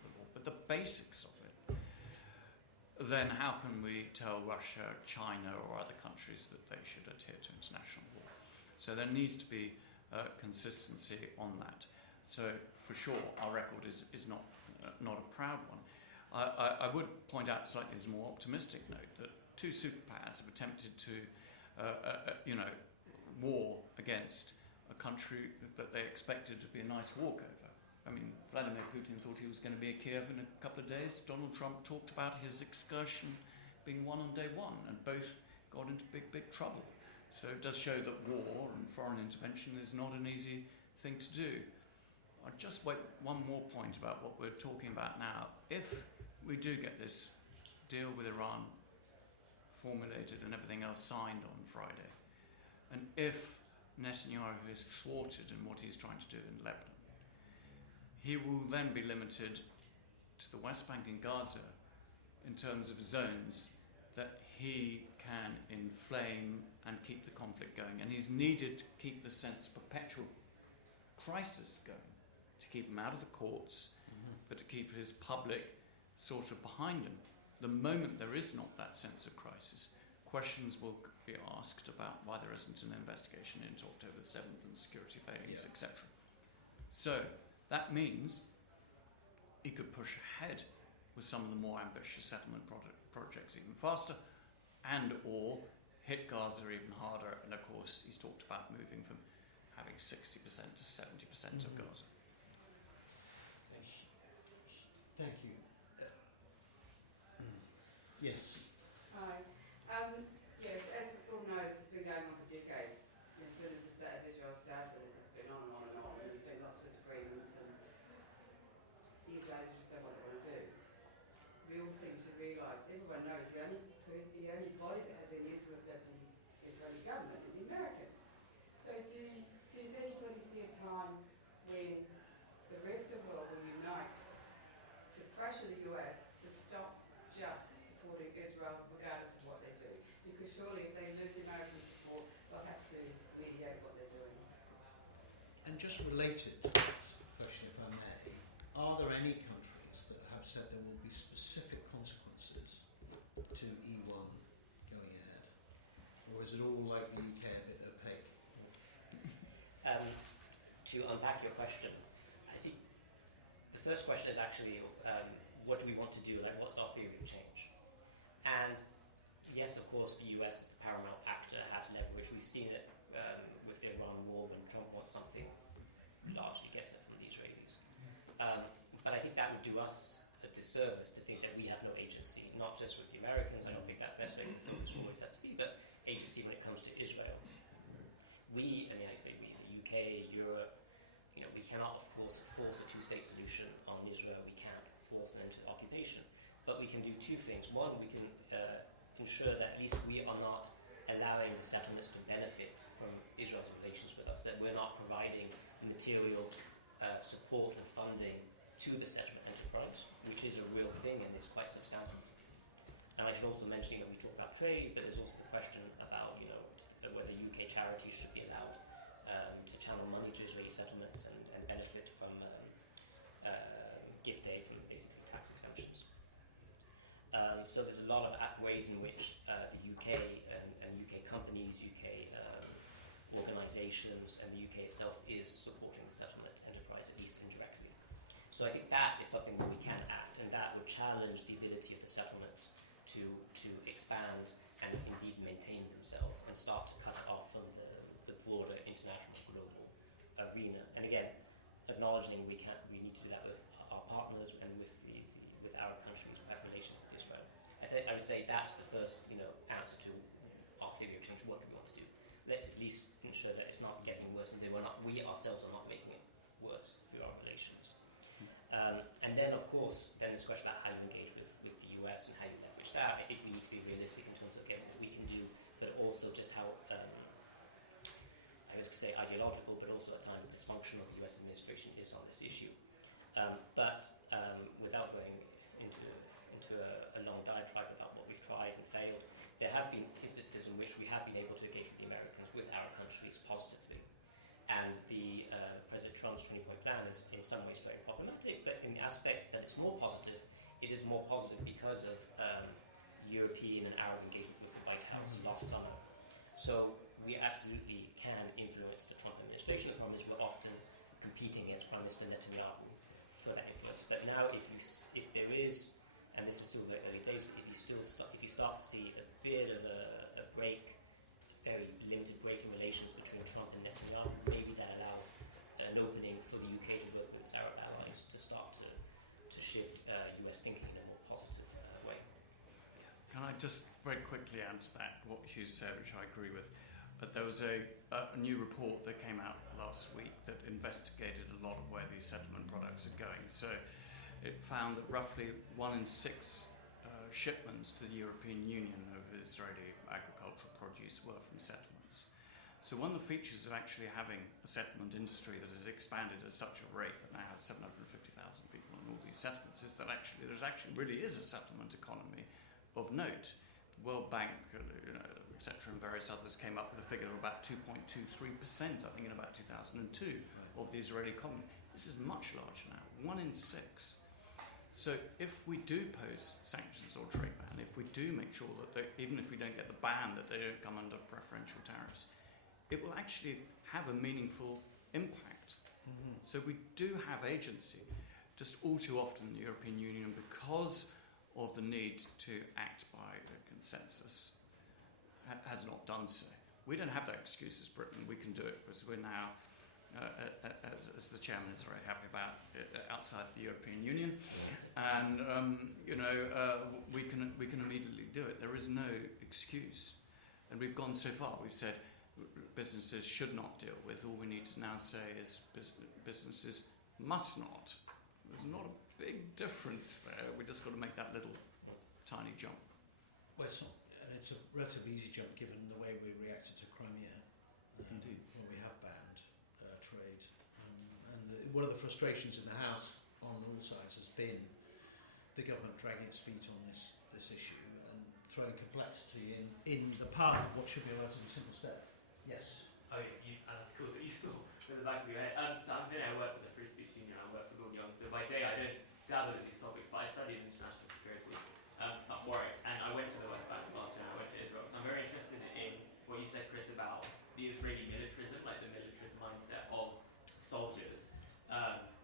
the law, but the basics of it, then how can we tell Russia, China or other countries that they should adhere to international law? So there needs to be consistency on that. So for sure our record is not a proud one. I would point out slightly as a more optimistic note that two superpowers have attempted to war against a country that they expected to be a nice walkover. I mean, Vladimir Putin thought he was going to be at Kiev in a couple of days. Donald Trump talked about his excursion being won on day one, and both got into big, big trouble. So it does show that war and foreign intervention is not an easy thing to do. I'll just make one more point about what we're talking about now. If we do get this deal with Iran formulated and everything else signed on Friday, and if Netanyahu is thwarted in what he's trying to do in Lebanon, he will then be limited to the West Bank and Gaza in terms of zones that he can inflame and keep the conflict going. And he's needed to keep the sense of perpetual crisis going, to keep him out of the courts, but to keep his public sort of behind him. The moment there is not that sense of crisis, questions will be asked about why there isn't an investigation into October the 7th and security failings, etc. So that means he could push ahead with some of the more ambitious settlement projects even faster, and or hit Gaza even harder. And of course, he's talked about moving from having 60% to 70% of Gaza. Thank you. Yes. Hi. Yes, as we all know, this has been going on for decades. As soon as the state of Israel started, it's just been on and on and on. There's been lots of agreements, and the Israelis just don't know what they want to do. We all seem to realise, everyone knows the only body that has any influence over the Israeli government are the Americans. So does anybody see a time when the rest of the world will unite to pressure the US to stop just supporting Israel regardless of what they do? surely if they lose American support, they'll have to mediate what they're doing. And just related to that question, if I may, are there any countries that have said there will be specific consequences to E1 going ahead? Or is it all like the UK a bit opaque? To unpack your question, I think the first question is actually what do we want to do, like what's our theory of change? And yes, of course, the US is the paramount actor, has leverage. We've seen it with the Iran war when Trump wants something, largely gets it from the Israelis. But I think that would do us a disservice to think that we have no agency, not just with the Americans. I don't think that's necessarily the focus always has to be, but agency when it comes to Israel. We, I mean, I say we, the UK, Europe, we cannot, of course, force a two-state solution on Israel. We can't force an end to the occupation. But we can do two things. One, we can ensure that at least we are not allowing the settlements to benefit from Israel's relations with us, that we're not providing material support and funding to the settlement enterprise, which is a real thing and is quite substantive. And I should also mention that we talk about trade, but there's also the question about, whether UK charities should be allowed to channel money to Israeli settlements and benefit from gift aid, from basically tax exemptions. So there's a lot of ways in which the UK and UK companies, UK organisations, and the UK itself is supporting the settlement enterprise, at least indirectly. So I think that is something where we can act, and that would challenge the ability of the settlements to expand and indeed maintain themselves and start to cut off from the broader international global arena. And again, acknowledging we need to do that with our partners and with our countries who have relations with Israel. I would say that's the first answer to our theory of change. What do we want to do? Let's at least ensure that it's not getting worse, and we ourselves are not making it worse through our relations. And then, of course, then there's a question about how you engage with the US and how you leverage that. I think we need to be realistic in terms of what we can do, but also just how, I was going to say ideological, but also at times dysfunctional the US administration is on this issue. But without going into a long diatribe about what we've tried and failed, there have been instances in which we have been able to engage with the Americans, with our countries, positively. And the President Trump's 20-point plan is in some ways very problematic, but in the aspects that it's more positive, it is more positive because of European and Arab engagement with the White House last summer. So we absolutely can influence the Trump administration. The problem is we're often competing against Prime Minister Netanyahu for that influence. But now if there is, and this is still very early days, but if you start to see a bit of a break, very limited break in relations between Trump and Netanyahu, maybe that allows an opening for the UK to work with its Arab allies to start to shift US thinking in a more positive way. Can I just very quickly answer that, what Hugh said, which I agree with. There was a new report that came out last week that investigated a lot of where these settlement products are going. So it found that roughly 1 in 6 shipments to the European Union of Israeli agricultural produce were from settlements. So one of the features of actually having a settlement industry that has expanded at such a rate that now has 750,000 people in all these settlements is that actually really is a settlement economy of note. The World Bank, etc., and various others came up with a figure of about 2.23%, I think, in about 2002 of the Israeli economy. This is much larger now, 1 in 6. So if we do pose sanctions or trade ban, if we do make sure that even if we don't get the ban, that they don't come under preferential tariffs, it will actually have a meaningful impact. Mm-hmm. So we do have agency. Just all too often the European Union, because of the need to act by consensus, has not done so. We don't have that excuse as Britain. We can do it because we're now, as the chairman is very happy about, outside the European Union, and we can immediately do it. There is no excuse, and we've gone so far. We've said businesses should not deal with. All we need to now say is businesses must not. There's not a big difference there. We just got to make that little tiny jump. Well, it's not, and it's a relatively easy jump given the way we reacted to Crimea. Indeed. When we have banned trade. One of the frustrations in the House on all sides has been the government dragging its feet on this issue, and throwing complexity in the path of what should be a relatively simple step. Yes. Oh yeah, that's cool that you saw in the back of your head. So I work for the Free Speech Union, I work for Lord Young, so by day I don't dabble in these topics, but I studied international security at Warwick, and I went to the West Bank last year, and I went to Israel, so I'm very interested in what you said, Chris, about the Israeli militarism, like the militarist mindset of soldiers.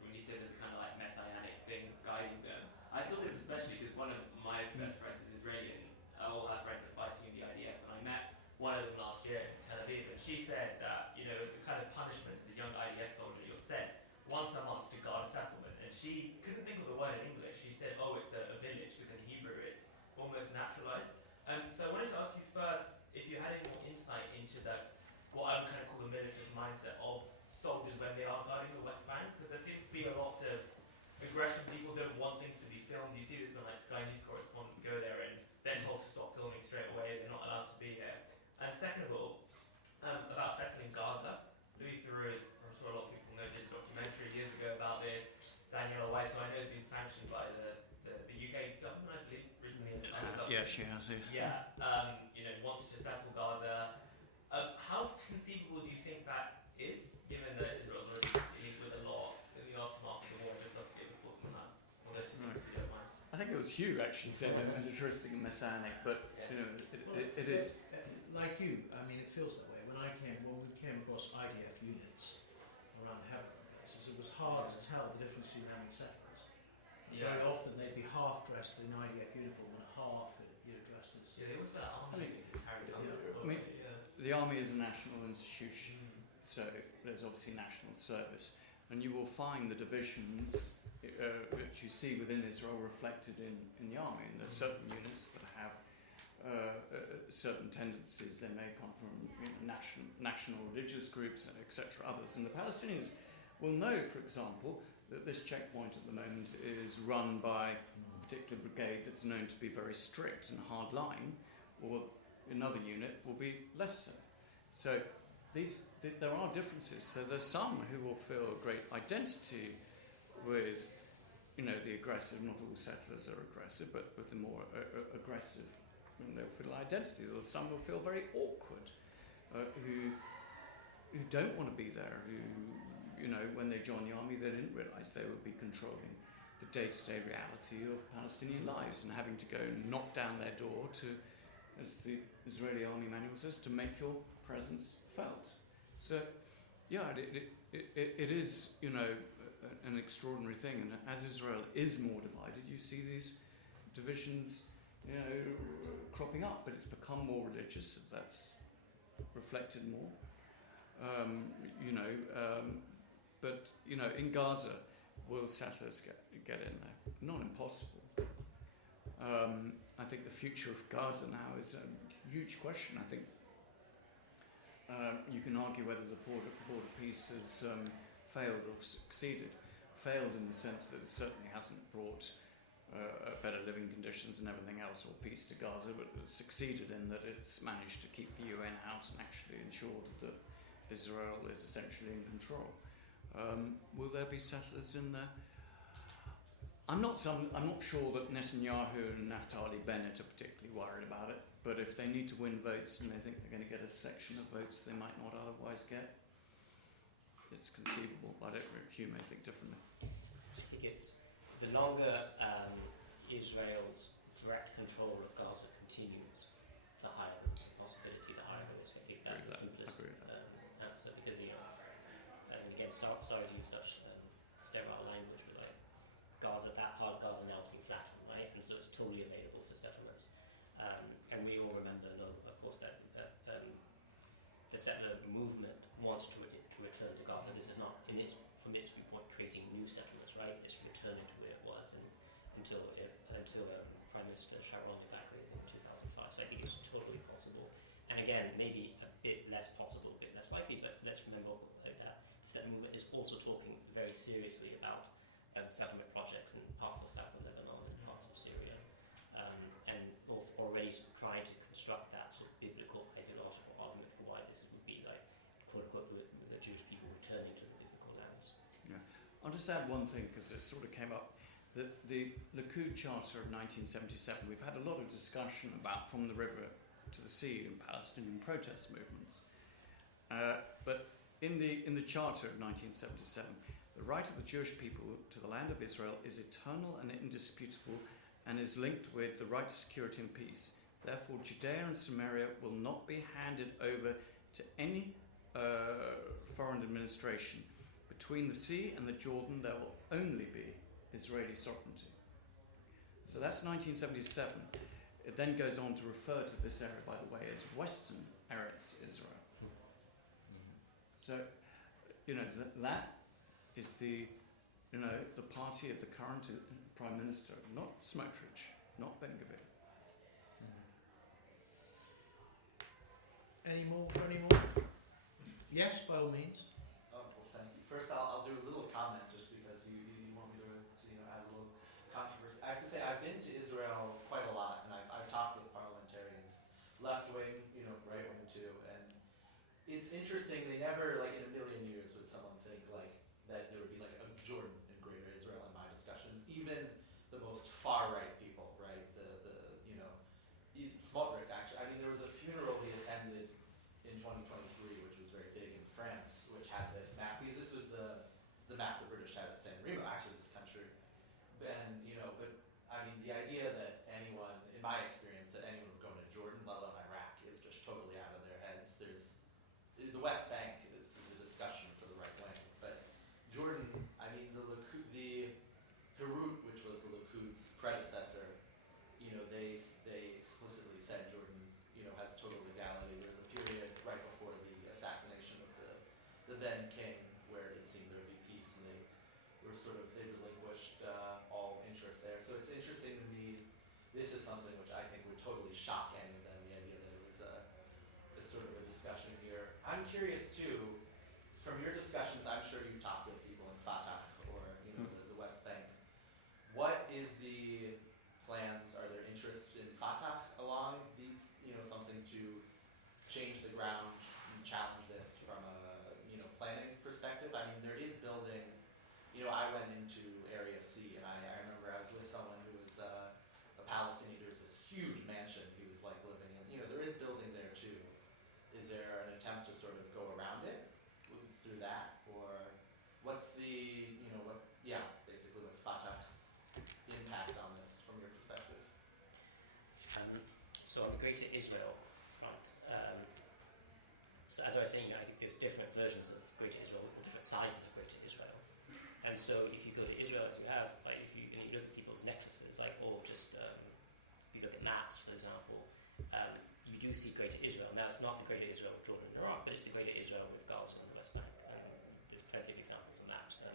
When you said there's a kind of like messianic thing guiding them. I saw this especially because one of my best friends is Israeli, and all her friends are fighting in the IDF, and I met one of them last year in Tel Aviv, and she said that, as a kind of punishment as a young IDF soldier, you're sent once a month to guard a settlement, and she couldn't think of the word in English. She said, oh, it's a village, because in Hebrew it's almost naturalized. So I wanted to ask you first if you had any more insight into that, what I would kind of call the militarist mindset of soldiers when they are guarding the West Bank, because there seems to be a lot of aggression. People don't want things to be filmed. You see this when like Sky News correspondents go there and they're told to stop filming straight away. They're not allowed to be here. And second of all, about settling Gaza. Louis Theroux, I'm sure a lot of people know, did a documentary years ago about this. Danielle Weiss, who I know has been sanctioned by the UK government, I believe, recently. Yeah, she has it. Yeah, wants to settle Gaza. How conceivable do you think that is, given that Israel's already dealing with a lot in the aftermath of the war? I'd just love to get your thoughts on that. Or those two things, if you don't mind. I think it was Hugh actually said militaristic and messianic, but it is. Like you, I mean, it feels that way. When we came across IDF units around Hebron places, it was hard to tell the difference between them and settlers. Very often they'd be half dressed in IDF uniform and half dressed as. Yeah, they always wear army to carry on. I mean, the army is a national institution, so there's obviously national service, and you will find the divisions which you see within Israel reflected in the army, and there's certain units that have certain tendencies. They may come from national religious groups, etc. Others, and the Palestinians will know, for example, that this checkpoint at the moment is run by a particular brigade that's known to be very strict and hard line, or another unit will be less so. So there are differences. So there's some who will feel a great identity with, the aggressive. Not all settlers are aggressive, but the more aggressive, they'll feel identity. Or some will feel very awkward, who don't want to be there, who, when they join the army, they didn't realise they would be controlling the day-to-day reality of Palestinian lives and having to go knock down their door to, as the Israeli army manual says, to make your presence felt. So, yeah, it is, an extraordinary thing. And as Israel is more divided, you see these divisions, cropping up. But it's become more religious. That's reflected more. But in Gaza, will settlers get in there? Not impossible. I think the future of Gaza now is a huge question. I think you can argue whether the border peace has failed or succeeded. Failed in the sense that it certainly hasn't brought better living conditions and everything else, or peace to Gaza, but it succeeded in that it's managed to keep the UN out and actually ensured that Israel is essentially in control. Will there be settlers in there? I'm not sure that Netanyahu and Naftali Bennett are particularly worried about it, but if they need to win votes and they think they're going to get a section of votes they might not otherwise get, it's conceivable. I don't think Hugh may think differently. I think it's the longer Israel's direct control of Gaza continues, the higher the possibility, the higher the risk. I think that's the simplest answer, because and again, sorry to use such sterile language, but like Gaza, that part of Gaza now has been flattened, right, and so it's totally available for settlements. And we all remember, of course, that the settler movement wants to return to Gaza. This is not, from its viewpoint, creating new settlements, right? It's returning to where it was until Prime Minister Sharon evacuated in 2005. So I think it's totally possible. And again, maybe a bit less possible, a bit less likely, but let's remember that the settler movement is also talking very seriously about settlement projects in parts of southern Lebanon and parts of Syria, and also already trying to construct that sort of biblical ideological argument for why this would be like, quote unquote, with the Jewish people returning to the biblical lands. Yeah, I'll just add one thing because it sort of came up. the Likud Charter of 1977, we've had a lot of discussion about from the river to the sea in Palestinian protest movements. But in the Charter of 1977, the right of the Jewish people to the land of Israel is eternal and indisputable and is linked with the right to security and peace. Therefore, Judea and Samaria will not be handed over to any foreign administration. Between the sea and the Jordan, there will only be Israeli sovereignty. So that's 1977. It then goes on to refer to this area, by the way, as Western Eretz Israel. So, that is the party of the current Prime Minister, not Smotrich, not Ben-Gvir. Any more? Yes, by all means. Oh, well, thank you. First, I'll do a little comment just because you want me to add a little controversy. I have to say I've been to Israel quite a lot, and I've talked with parliamentarians, left wing, right wing too, and it's interesting. They never, like in a million years, would someone think like that there would be like a Jordan in Greater Israel in my discussions. Even the most far right people, right? Smotrich actually. I mean, there was a funeral he attended in 2023, which was very big in France, which had this map, because this was the map the British had at San Remo, actually, this country. And, but I mean, the idea that anyone, in my experience, that anyone would go to Jordan, let alone Iraq, is just totally out of their heads. The West Bank is a discussion for the right wing, but Jordan, I mean, the Herut, which was the Likud's predecessor, they explicitly said Jordan, has total legality. There was a period right before the assassination of the then king where it seemed there would be peace, and they relinquished all interest there. So it's interesting to me. This is something which I think would totally shock any of them. The idea that it was a sort of a discussion here. I'm curious too. From your discussions, I'm sure you've talked with people in Fatah or the West Bank. What is the plans? Are there interests in Fatah along these, something to change the ground and challenge this from a, planning perspective? I mean, there is building, I went into Area C, and I remember I was with someone who was a Palestinian. There's this huge mansion he was like living in. There is building there too. Is there an attempt to sort of go around it through that? Or what's basically what's Fatah's impact on this from your perspective? So on the Greater Israel front, so as I was saying, I think there's different versions of Greater Israel, or different sizes of Greater Israel. And so if you go to Israel, as you have, like if you look at people's necklaces, if you look at maps, for example, you do see Greater Israel. Now, it's not the Greater Israel with Jordan and Iraq, but it's the Greater Israel with Gaza and the West Bank. There's plenty of examples of maps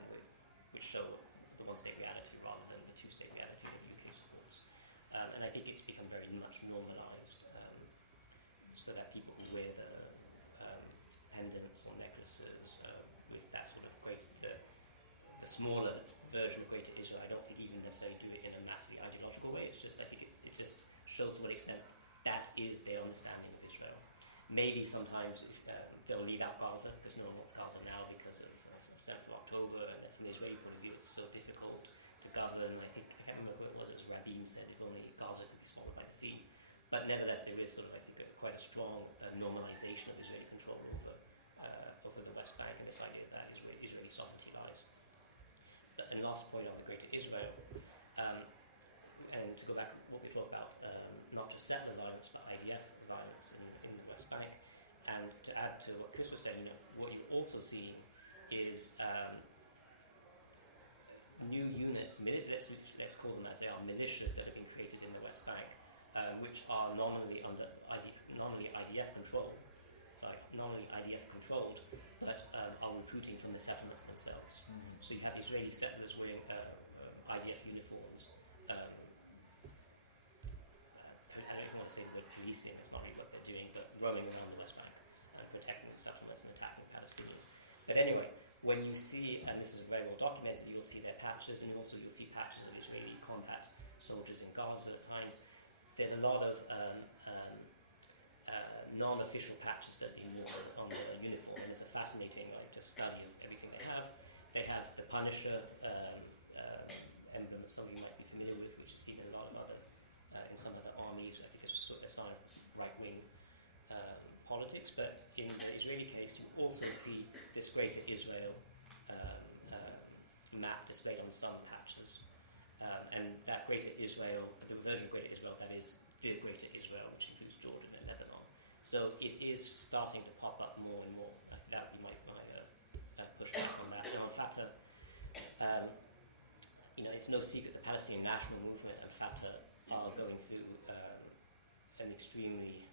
which show the one-state reality rather than the two-state reality that the UK supports. And I think it's become very much normalized, so that people who wear the pendants or necklaces with that sort of the smaller version of Greater Israel, I don't think even necessarily do it in a massively ideological way. It's just, I think it just shows to what extent that is their understanding of Israel. Maybe sometimes they'll leave out Gaza, because no one wants Gaza now because of 7th of October, and from the Israeli point of view, it's so difficult to govern. I can't remember what it was Rabin said, if only Gaza could be swallowed by the sea. But nevertheless, there is sort of, I think, quite a strong normalization of Israeli control over the West Bank, and this idea that Israeli sovereignty lies. And last point on the Greater Israel, and to go back to what we talked about, not just settler violence, but IDF violence in the West Bank. And to add to what Chris was saying, what you also see is new units, let's call them as they are, militias that have been created in the West Bank, which are nominally IDF controlled, but are recruiting from the settlements themselves. Mm-hmm. So you have Israeli settlers wearing IDF uniforms. I don't want to say the word policing, that's not really what they're doing, but roaming around the West Bank, protecting the settlements and attacking Palestinians. But anyway, when you see, and this is very well documented, you'll see their patches, and also you'll see patches of Israeli combat soldiers in Gaza at times. There's a lot of non-official patches that have been worn on the uniform, and there's a fascinating study of everything they have. They have the Punisher emblems some of you might be familiar with, which is seen in a lot of other, in some other armies. I think it's sort of a sign of right-wing politics. But in the Israeli case, you also see this Greater Israel map displayed on some patches. And that Greater Israel, the version of Greater Israel, that is the Greater Israel, which includes Jordan and Lebanon. So it is starting to pop up more and more. That would be my pushback on that. Now, Fatah, it's no secret the Palestinian National Movement and Fatah are going through an extremely,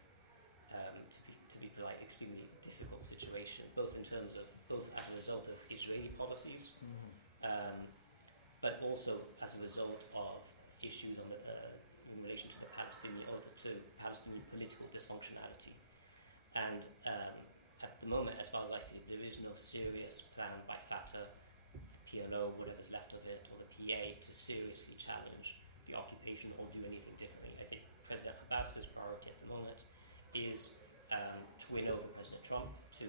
to be polite, extremely difficult situation, both as a result of Israeli policies, but also as a result of issues in relation to Palestinian political dysfunctionality. And at the moment, as far as I see it, there is no serious plan by Fatah, PLO, whatever's left of it, or the PA to seriously challenge the occupation or do anything differently. I think President Abbas's priority at the moment is to win over President Trump, to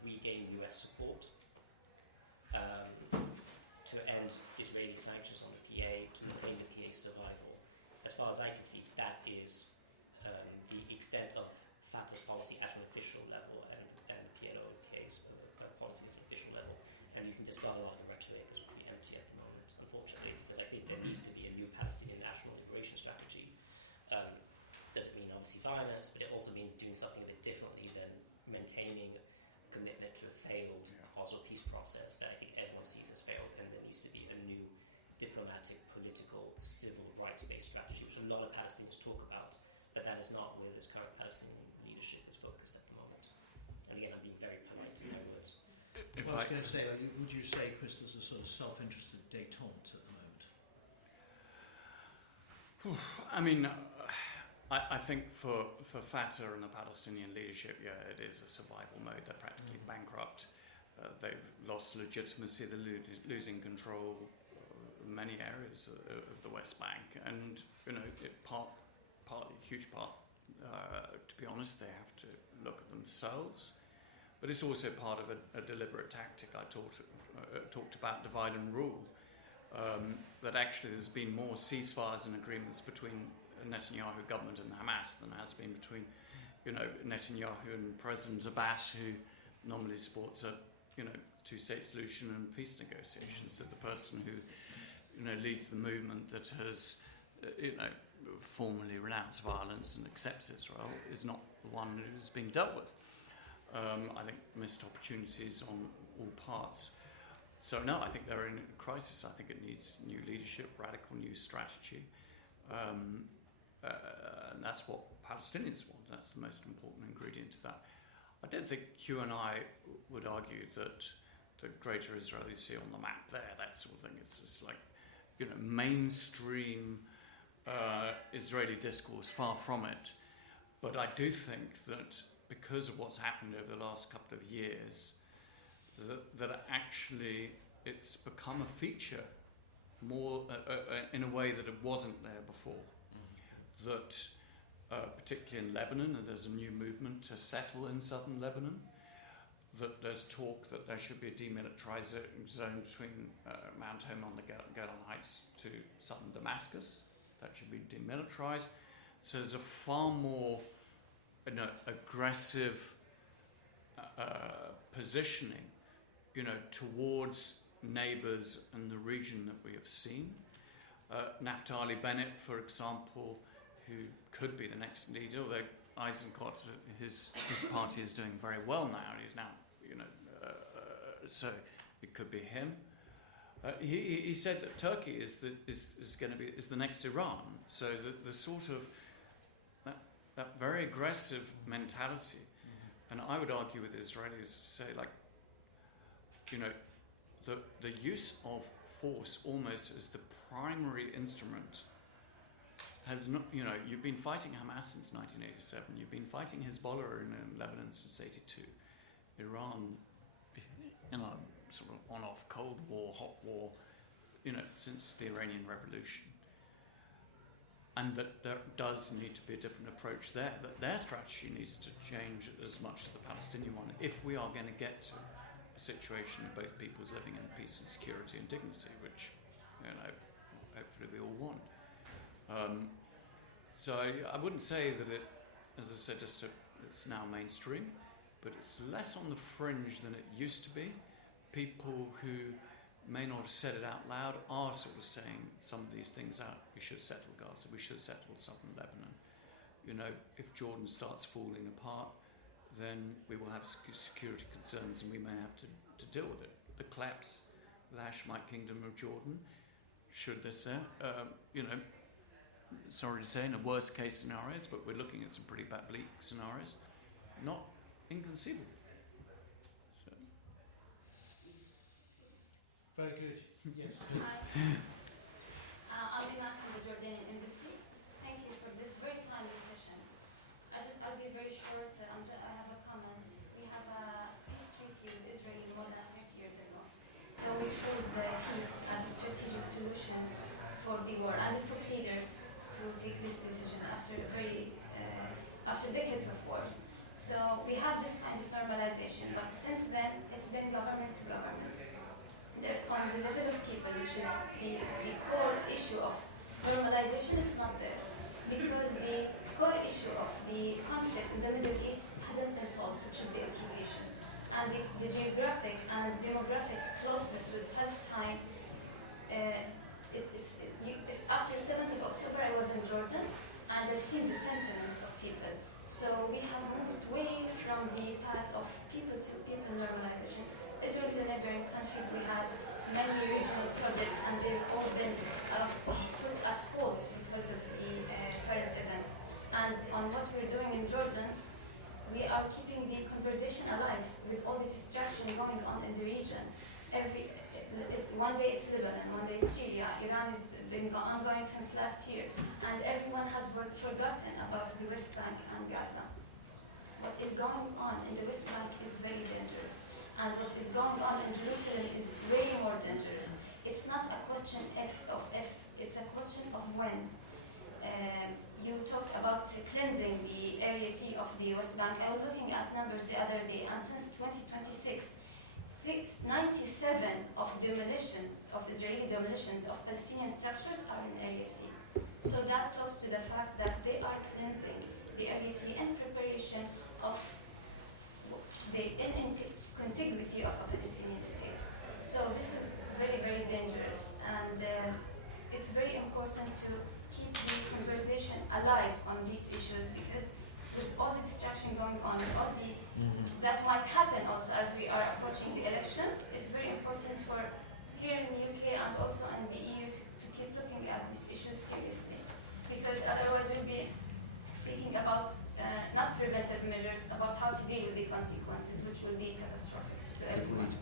regain US support, to end Israeli sanctions on the PA, to maintain the PA's survival. As far as I can see, that is the extent of Fatah's policy at an official level and PLO and PA's policy at an official level. And you can discard a lot of the rhetoric that's pretty empty at the moment, unfortunately, because I think there needs to be a new Palestinian national liberation strategy. Doesn't mean obviously violence, but it also means doing something a bit differently than maintaining commitment to a failed Oslo peace process that I think everyone sees as failed, and there needs to be a new diplomatic, political, civil rights-based strategy, which a lot of Palestinians talk about, but that is not where this current Palestinian leadership is focused at the moment. And again, I'm being very polite in my words. I was going to say, would you say, Chris, there's a sort of self-interested détente at the moment? I mean, I think for Fatah and the Palestinian leadership, yeah, it is a survival mode. They're practically bankrupt. They've lost legitimacy. They're losing control of many areas of the West Bank. And, huge part, to be honest, they have to look at themselves. But it's also part of a deliberate tactic. I talked about divide and rule. That actually there's been more ceasefires and agreements between the Netanyahu government and Hamas than has been between, Netanyahu and President Abbas, who normally supports a, two-state solution and peace negotiations. So the person who, leads the movement that has, formally renounced violence and accepts Israel is not the one who's being dealt with. I think missed opportunities on all parts. So no, I think they're in a crisis. I think it needs new leadership, radical new strategy. And that's what Palestinians want. That's the most important ingredient to that. I don't think Hugh and I would argue that the Greater Israel you see on the map there, that sort of thing, it's just like, mainstream Israeli discourse, far from it. But I do think that because of what's happened over the last couple of years, that actually it's become a feature more in a way that it wasn't there before. That particularly in Lebanon, and there's a new movement to settle in southern Lebanon, that there's talk that there should be a demilitarized zone between Mount Hermon on the Golan Heights to southern Damascus. That should be demilitarized. So there's a far more aggressive positioning, towards neighbours and the region that we have seen. Naftali Bennett, for example, who could be the next leader, although Eisenkot, his party is doing very well now. He's now, so it could be him. He said that Turkey is the next Iran. So the sort of that very aggressive mentality, and I would argue with Israelis to say, the use of force almost as the primary instrument has not, you've been fighting Hamas since 1987, you've been fighting Hezbollah in Lebanon since 82, Iran, sort of on-off Cold War, hot war, since the Iranian Revolution. And that there does need to be a different approach there, that their strategy needs to change as much as the Palestinian one if we are going to get to a situation of both peoples living in peace and security and dignity, which, hopefully we all want. So I wouldn't say that it, as I said, it's now mainstream, but it's less on the fringe than it used to be. People who may not have said it out loud are sort of saying some of these things out. We should settle Gaza, we should settle southern Lebanon. You know, if Jordan starts falling apart, then we will have security concerns and we may have to deal with it. The collapse of the Hashemite kingdom of Jordan, should this you know, sorry to say, in the worst case scenarios, but we're looking at some pretty bleak scenarios, not inconceivable. So. Very good. Yes. I'm Iman from the Jordanian Embassy. Thank you for this very timely session. I'll be very short. I have a comment. We have a peace treaty with Israel more than 30 years ago. So we chose peace as a strategic solution for the war, and it took leaders to take this decision after decades of wars. So we have this kind of normalization, but since then it's been government to government. On the level of people, which is the core issue of normalization, it's not there. Because the core issue of the conflict in the Middle East hasn't been solved, which is the occupation. And the geographic and demographic closeness with Palestine, after 7th of October I was in Jordan, and I've seen the sentiments of people. So we have moved way from the path of people-to-people normalization. Israel is a neighboring country. We had many regional projects, and they've all been put at halt because of the current events. And on what we're doing in Jordan, we are keeping the conversation alive with all the distraction going on in the region. One day it's Lebanon, one day it's Syria. Iran has been ongoing since last year, and everyone has forgotten about the West Bank and Gaza. What is going on in the West Bank is very dangerous. And what is going on in Jerusalem is way more dangerous. It's not a question of if, it's a question of when. You talked about cleansing the Area C of the West Bank. I was looking at numbers the other day, and since 2026, 97 of Israeli demolitions of Palestinian structures are in Area C. So that talks to the fact that they are cleansing the Area C in preparation of the contiguity of a Palestinian state. So this is very, very dangerous, and it's very important to keep the conversation alive on these issues, because with all the distraction going on, with all the that might happen also as we are approaching the elections, it's very important for here in the UK and also in the EU to keep looking at these issues seriously, because otherwise we'll be speaking about not preventive measures, about how to deal with the consequences, which will be catastrophic to everyone.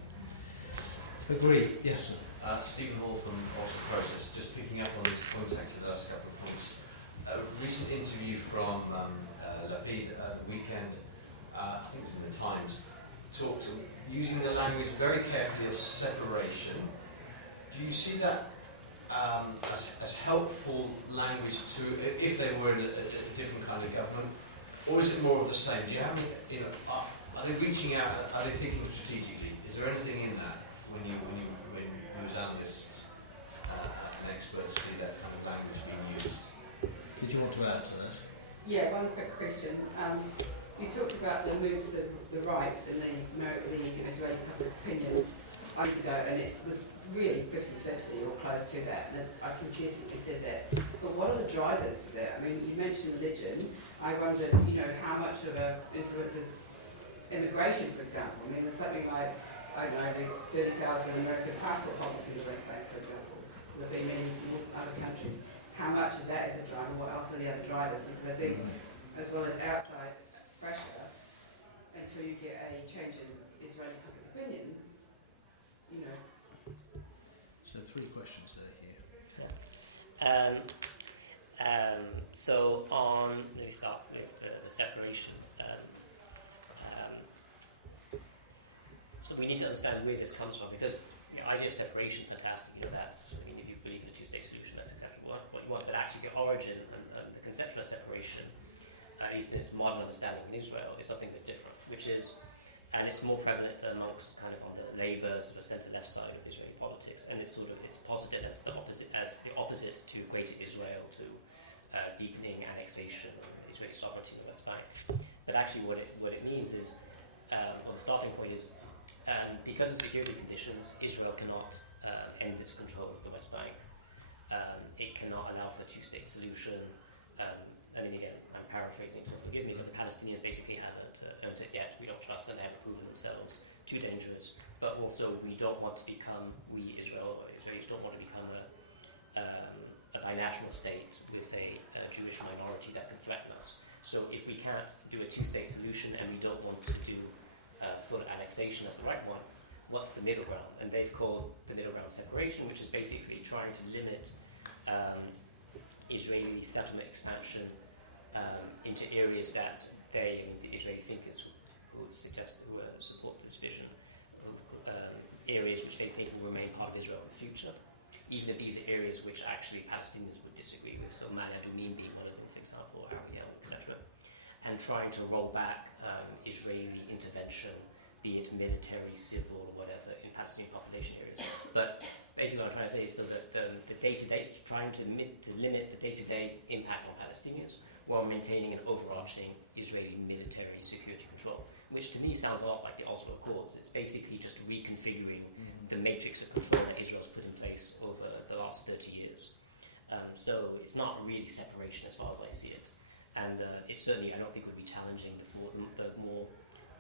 Agree. Yes, sir. Stephen Hall from Ulster Process. Just picking up on these points, actually, the last couple of points. A recent interview from Lapid at the weekend, I think it was in the Times, talked to using the language very carefully of separation. Do you see that as helpful language to, if they were in a different kind of government, or is it more of the same? Do you have any, are they reaching out? Are they thinking strategically? Is there anything in that when you as analysts and experts see that kind of language being used? Did you want to add to that? Yeah, one quick question. You talked about the moves to the right and the Israeli public opinion years ago, and it was really 50-50 or close to that, and I completely said that. But what are the drivers for that? I mean, you mentioned religion. I wonder, how much of an influence is immigration, for example? I mean, there's something like, I don't know, 30,000 American passport holders in the West Bank, for example. There have been many other countries. How much of that is a driver? What else are the other drivers? Because I think, as well as outside pressure, until you get a change in Israeli public opinion, So 3 questions there here. So let me start with the separation. So we need to understand where this comes from, because the idea of separation, fantastic. If you believe in a two-state solution, that's exactly what you want. But actually, the origin and the conception of separation, at least in its modern understanding in Israel, is something a bit different, which is, and it's more prevalent amongst kind of on the Labour sort of centre-left side of Israeli politics. politics, and it's posited as the opposite to Greater Israel, to deepening annexation of Israeli sovereignty in the West Bank. But actually, what it means is, well, the starting point is, because of security conditions, Israel cannot end its control of the West Bank. It cannot allow for a two-state solution. I mean, again, I'm paraphrasing, so forgive me, but the Palestinians basically haven't earned it yet. We don't trust them, they haven't proven themselves too dangerous. But also, we don't want to become, Israelis don't want to become a binational state with a Jewish minority that can threaten us. So if we can't do a two-state solution and we don't want to do full annexation as the right one, what's the middle ground? And they've called the middle ground separation, which is basically trying to limit Israeli settlement expansion into areas that the Israeli thinkers would support this vision, areas which they think will remain part of Israel in the future, even if these are areas which actually Palestinians would disagree with, so Man Adumim being one of them, for example, Ariel, etc., and trying to roll back Israeli intervention, be it military, civil, or whatever, in Palestinian population areas. But basically what I'm trying to say is so that the day-to-day, trying to limit the day-to-day impact on Palestinians while maintaining an overarching Israeli military security control, which to me sounds a lot like the Oslo Accords. It's basically just reconfiguring the matrix of control that Israel's put in place over the last 30 years. So it's not really separation as far as I see it. And it certainly, I don't think, would be challenging the more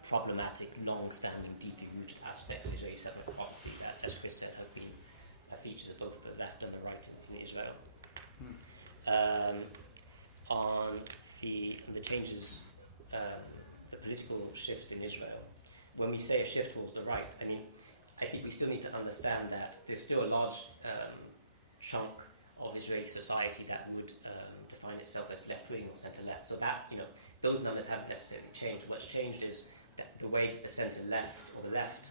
problematic, long-standing, deeply rooted aspects of Israeli settlement policy that, as Chris said, have been features of both the left and the right in Israel. On the changes, the political shifts in Israel, when we say a shift towards the right, I mean, I think we still need to understand that there's still a large chunk of Israeli society that would define itself as left-wing or centre-left. So that, those numbers haven't necessarily changed. What's changed is that the way the centre-left or the left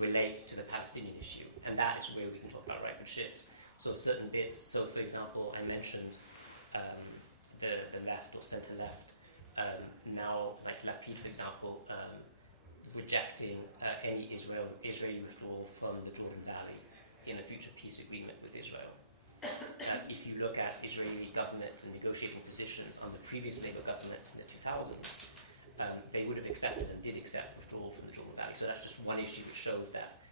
relates to the Palestinian issue, and that is where we can talk about rightward shift. So certain bits, so for example, I mentioned the left or centre-left, now, like Lapid, for example, rejecting any Israeli withdrawal from the Jordan Valley in a future peace agreement with Israel. If you look at Israeli government and negotiating positions under previous Labour governments in the 2000s, they would have accepted and did accept withdrawal from the Jordan Valley. So that's just one issue which shows that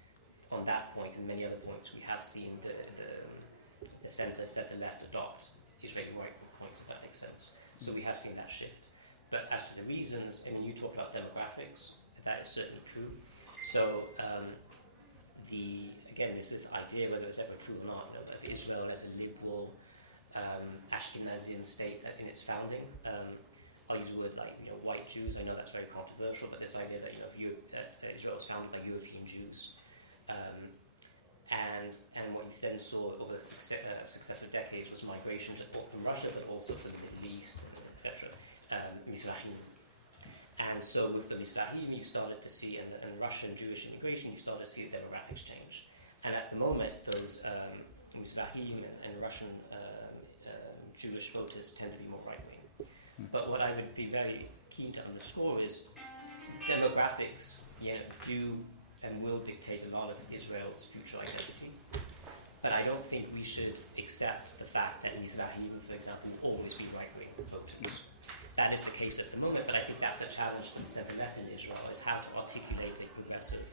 on that point and many other points we have seen the centre-left adopt Israeli right points, if that makes sense. So we have seen that shift. But as to the reasons, I mean, you talked about demographics, that is certainly true. So again, there's this idea, whether it's ever true or not, of Israel as a liberal Ashkenazian state in its founding. I'll use the word like white Jews. I know that's very controversial, but this idea that that Israel was founded by European Jews, and what you then saw over successive decades was migration both from Russia but also from the Middle East, etc. Mizrahim. And so with the Mizrahim, you started to see, and Russian Jewish immigration, you started to see the demographics change. And at the moment, those Mizrahim and Russian Jewish voters tend to be more right-wing. But what I would be very keen to underscore is demographics do and will dictate a lot of Israel's future identity. But I don't think we should accept the fact that Mizrahim, for example, will always be right-wing voters. That is the case at the moment, but I think that's a challenge to the centre-left in Israel, is how to articulate a progressive,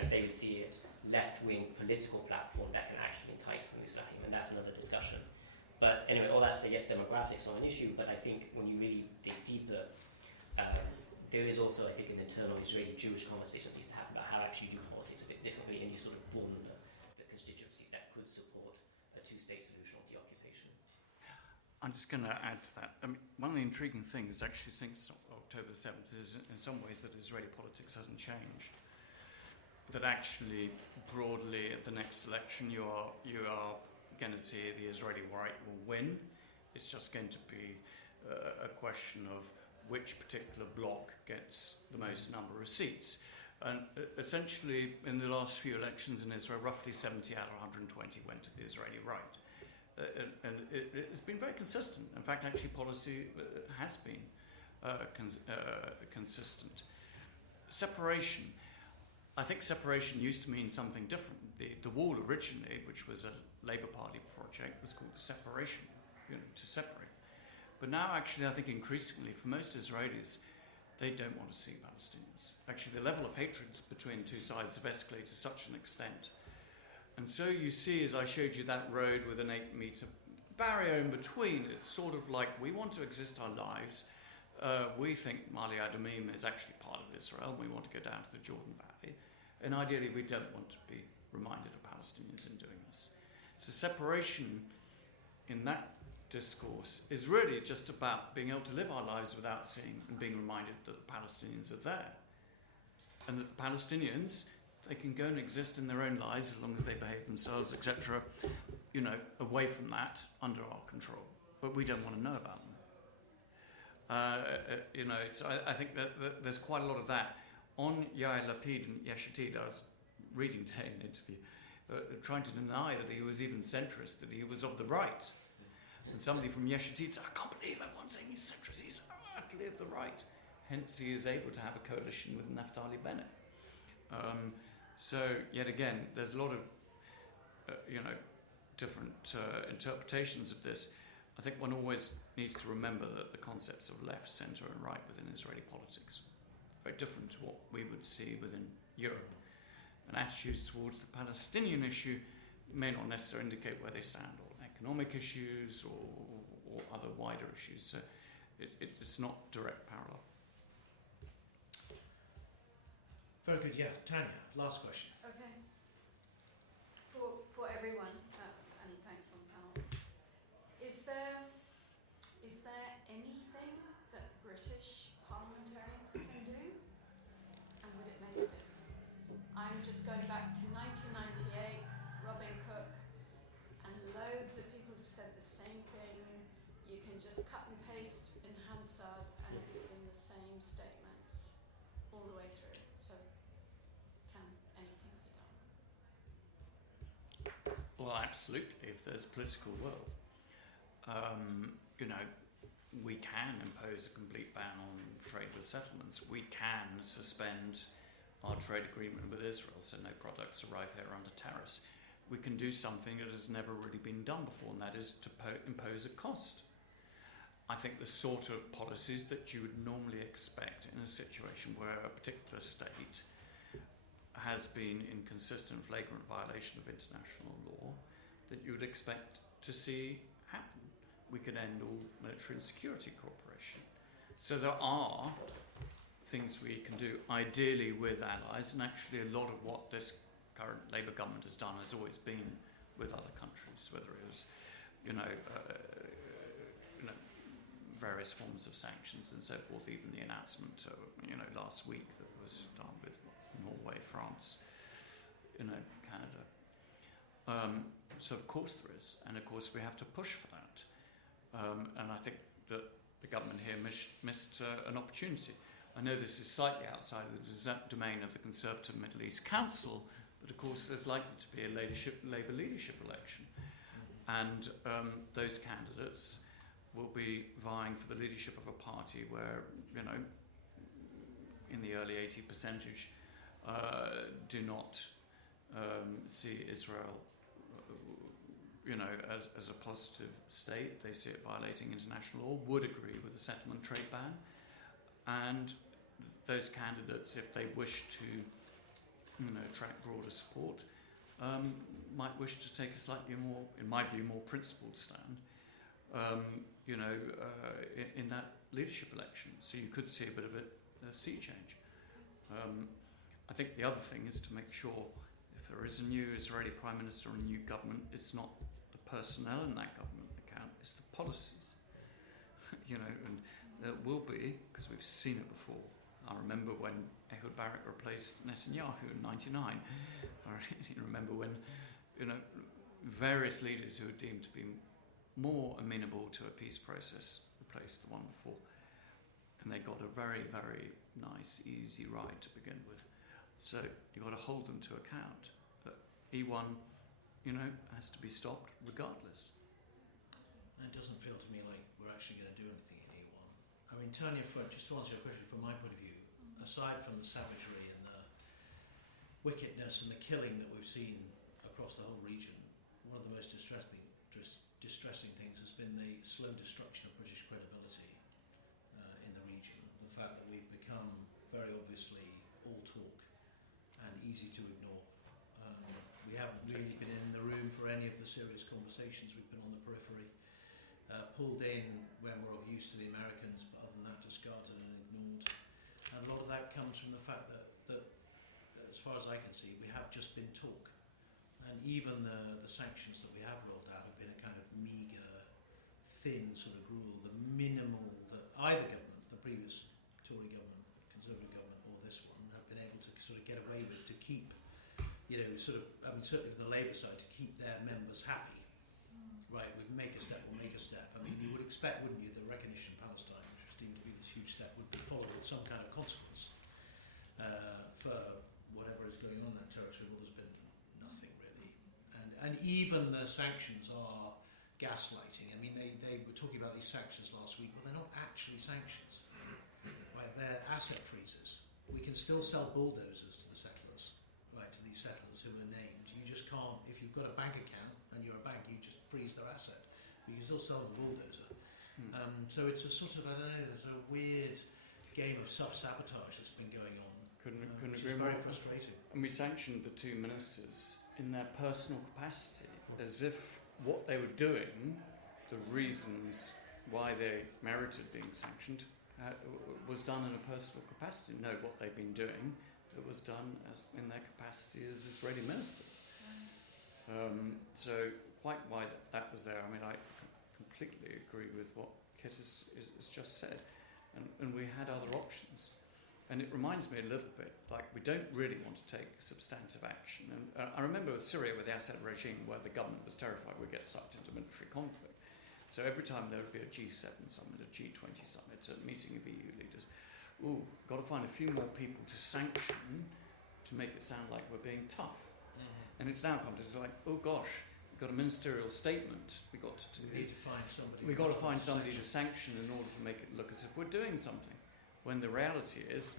as they would see it, left-wing political platform that can actually entice the Mizrahim, and that's another discussion. But anyway, all that to say, yes, demographics are an issue, but I think when you really dig deeper, there is also, I think, an internal Israeli-Jewish conversation that needs to happen about how actually you do politics a bit differently, and you sort of broaden the constituencies that could support a two-state solution of the occupation. I'm just going to add to that. I mean, one of the intriguing things, actually, since October 7th, is in some ways that Israeli politics hasn't changed. That actually, broadly, at the next election, you are going to see the Israeli right will win. It's just going to be a question of which particular bloc gets the most number of seats. And essentially, in the last few elections in Israel, roughly 70 out of 120 went to the Israeli right. And it's been very consistent. In fact, actually, policy has been consistent. Separation. I think separation used to mean something different. The wall originally, which was a Labour Party project, was called the separation, to separate. But now actually I think increasingly for most Israelis, they don't want to see Palestinians. Actually the level of hatred between two sides have escalated to such an extent. And so you see, as I showed you that road with an 8-metre barrier in between, it's sort of like we want to exist our lives. We think Mali Adumim is actually part of Israel. We want to go down to the Jordan Valley. And ideally we don't want to be reminded of Palestinians in doing this. So separation in that discourse is really just about being able to live our lives without seeing and being reminded that the Palestinians are there. And that the Palestinians, they can go and exist in their own lives as long as they behave themselves, etc., away from that, under our control. But we don't want to know about them. So I think that there's quite a lot of that. On Yair Lapid and Yesh Atid, I was reading today in an interview, trying to deny that he was even centrist, that he was of the right. And somebody from Yesh Atid said, I can't believe everyone's saying he's centrist, he's utterly of the right. Hence he is able to have a coalition with Naftali Bennett. So yet again, there's a lot of, different interpretations of this. I think one always needs to remember that the concepts of left, centre and right within Israeli politics are very different to what we would see within Europe. And attitudes towards the Palestinian issue may not necessarily indicate where they stand on economic issues or other wider issues. So it's not direct parallel. Very good, yeah. Tanya, last question. Okay. For everyone, and thanks on the panel, is there anything that British parliamentarians can do, and would it make a difference? I'm just going back to 1998, Robin Cook, and loads of people have said the same thing. You can just cut and paste in Hansard, and it's been the same statements all the way through. So, can anything be done? Well, absolutely, if there's political will. We can impose a complete ban on trade with settlements. We can suspend our trade agreement with Israel so no products arrive here under tariffs. We can do something that has never really been done before, and that is to impose a cost. I think the sort of policies that you would normally expect in a situation where a particular state has been in consistent flagrant violation of international law, that you would expect to see happen. We could end all military and security cooperation. So there are things we can do, ideally with allies, and actually a lot of what this current Labour government has done has always been with other countries, whether it was, various forms of sanctions and so forth, even the announcement, last week that was done with Norway, France, Canada. So of course there is, and of course we have to push for that. And I think that the government here missed an opportunity. I know this is slightly outside of the domain of the Conservative Middle East Council, but of course there's likely to be a Labour leadership election. And those candidates will be vying for the leadership of a party where, in the early 80% do not see Israel as a positive state. They see it violating international law, would agree with the settlement trade ban. And those candidates, if they wish to attract broader support, might wish to take a slightly more, in my view, more principled stand in that leadership election. So you could see a bit of a sea change. I think the other thing is to make sure if there is a new Israeli Prime Minister or a new government, it's not the personnel in that government that count, it's the policies. And there will be, because we've seen it before. I remember when Ehud Barak replaced Netanyahu in '99. I remember when, various leaders who were deemed to be more amenable to a peace process replaced the one before. And they got a very, very nice, easy ride to begin with. So you've got to hold them to account that E1, has to be stopped regardless. It doesn't feel to me like we're actually going to do anything in E1. I mean, Tanya, just to answer your question from my point of view, aside from the savagery and the wickedness and the killing that we've seen across the whole region, one of the most distressing things has been the slow destruction of British credibility in the region. The fact that we've become very obviously all talk and easy to ignore. We haven't really been in the room for any of the serious conversations. We've been on the periphery, pulled in when we're of use to the Americans, but other than that, discarded and ignored. And a lot of that comes from the fact that as far as I can see, we have just been talk. And even the sanctions that we have rolled out have been a kind of meagre, thin sort of rule, the minimal that either government, the previous Tory government, Conservative government, or this one, have been able to sort of get away with to keep, certainly from the Labour side, to keep their members happy. Right, we make a step, we'll make a step. I mean, you would expect, wouldn't you, the recognition of Palestine, which was deemed to be this huge step, would be followed with some kind of consequence for whatever is going on in that territory. Well, there's been nothing really. And even the sanctions are gaslighting. I mean, they were talking about these sanctions last week. Well, they're not actually sanctions. Right, they're asset freezes. We can still sell bulldozers to the settlers, right, to these settlers who are named. You just can't, if you've got a bank account and you're a bank, you just freeze their asset. But you can still sell them a bulldozer. So it's a sort of, I don't know, there's a weird game of self-sabotage that's been going on. Couldn't which agree is more. very frustrating. And we sanctioned the two ministers in their personal capacity, as if what they were doing, the reasons why they merited being sanctioned, was done in a personal capacity. No, what they've been doing, it was done as in their capacity as Israeli ministers. So quite why that was there. I mean, I completely agree with what Kit has just said. And we had other options. And it reminds me a little bit, like, we don't really want to take substantive action. And I remember with Syria, with the Assad regime, where the government was terrified we'd get sucked into military conflict. So every time there would be a G7 summit, a G20 summit, a meeting of EU leaders, got to find a few more people to sanction to make it sound like we're being tough. And it's now come to like, oh gosh, we've got a ministerial statement. We need to find somebody. We've got to find somebody to sanction in order to make it look as if we're doing something. When the reality is,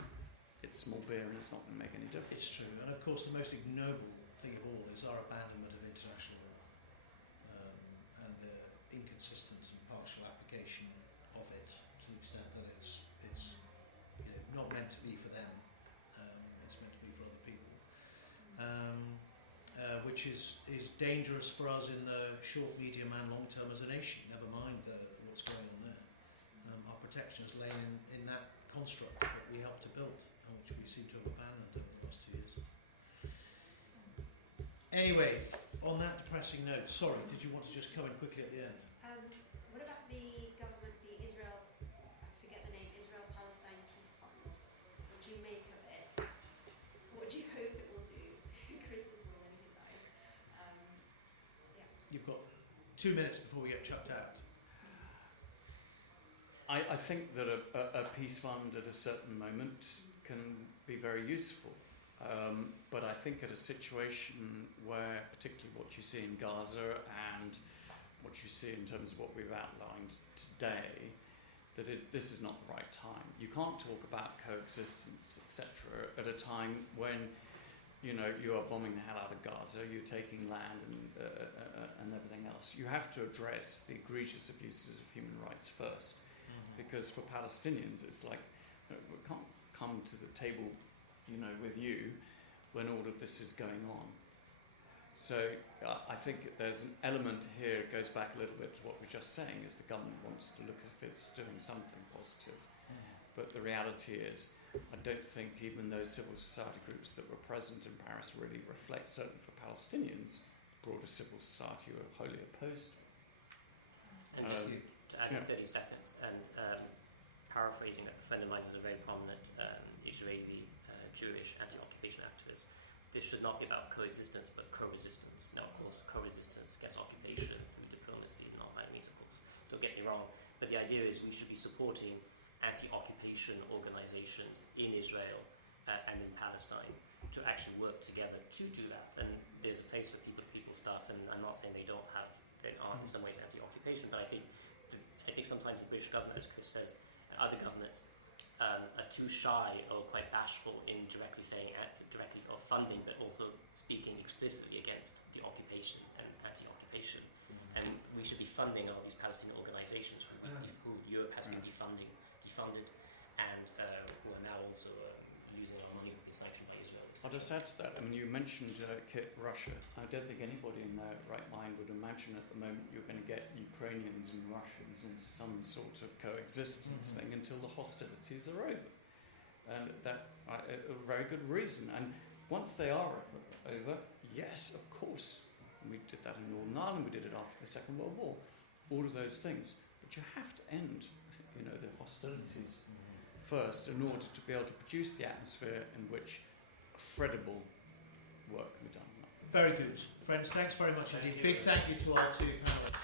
it's small beer and it's not going to make any difference. It's true, and of course the most ignoble thing of all is our abandonment of international law and the inconsistent and partial application of it, to the extent that it's not meant to be for them, it's meant to be for other people, which is dangerous for us in the short, medium and long term as a nation, never mind what's going on there. Our protections lay in that construct that we helped to build, and which we seem to have abandoned over the last 2 years. Anyway, on that depressing note, sorry, did you want to just come in quickly at the end? What about the government, the Israel, I forget the name, Israel-Palestine Peace Fund? What do you make of it? What do you hope it will do? Chris is rolling his eyes. You've got 2 minutes before we get chucked out. I think that a peace fund at a certain moment can be very useful. But I think at a situation where, particularly what you see in Gaza and what you see in terms of what we've outlined today, that this is not the right time. You can't talk about coexistence, etc., at a time when you are bombing the hell out of Gaza, you're taking land and everything else. You have to address the egregious abuses of human rights first. Because for Palestinians, it's like, we can't come to the table, with you when all of this is going on. So I think there's an element here, it goes back a little bit to what we're just saying, is the government wants to look as if it's doing something positive. But the reality is, I don't think even those civil society groups that were present in Paris really reflect, certainly for Palestinians, broader civil society who are wholly opposed to it. And just to add 30 seconds, and paraphrasing a friend of mine who's a very prominent Israeli Jewish anti-occupation activist, this should not be about coexistence but co-resistance. Now, of course, co-resistance gets occupation through diplomacy, not by musicals. Don't get me wrong, but the idea is we should be supporting anti-occupation organizations in Israel and in Palestine to actually work together to do that. And there's a place for people stuff, and I'm not saying they aren't in some ways anti-occupation, but I think sometimes the British government, as Chris says, and other governments are too shy or quite bashful in directly saying directly of funding, but also speaking explicitly against the occupation and anti-occupation. And we should be funding all these Palestinian organizations who Europe has been defunded, and who are now also using our money who've been sanctioned by Israel. I'll just add to that. I mean, you mentioned Russia. I don't think anybody in their right mind would imagine at the moment you're going to get Ukrainians and Russians into some sort of coexistence thing until the hostilities are over. And that a very good reason. And once they are over, yes, of course, we did that in Northern Ireland, we did it after the Second World War, all of those things. But you have to end, the hostilities first in order to be able to produce the atmosphere in which credible work can be done. Very good. Friends, thanks very much indeed. Big thank you to our two panelists.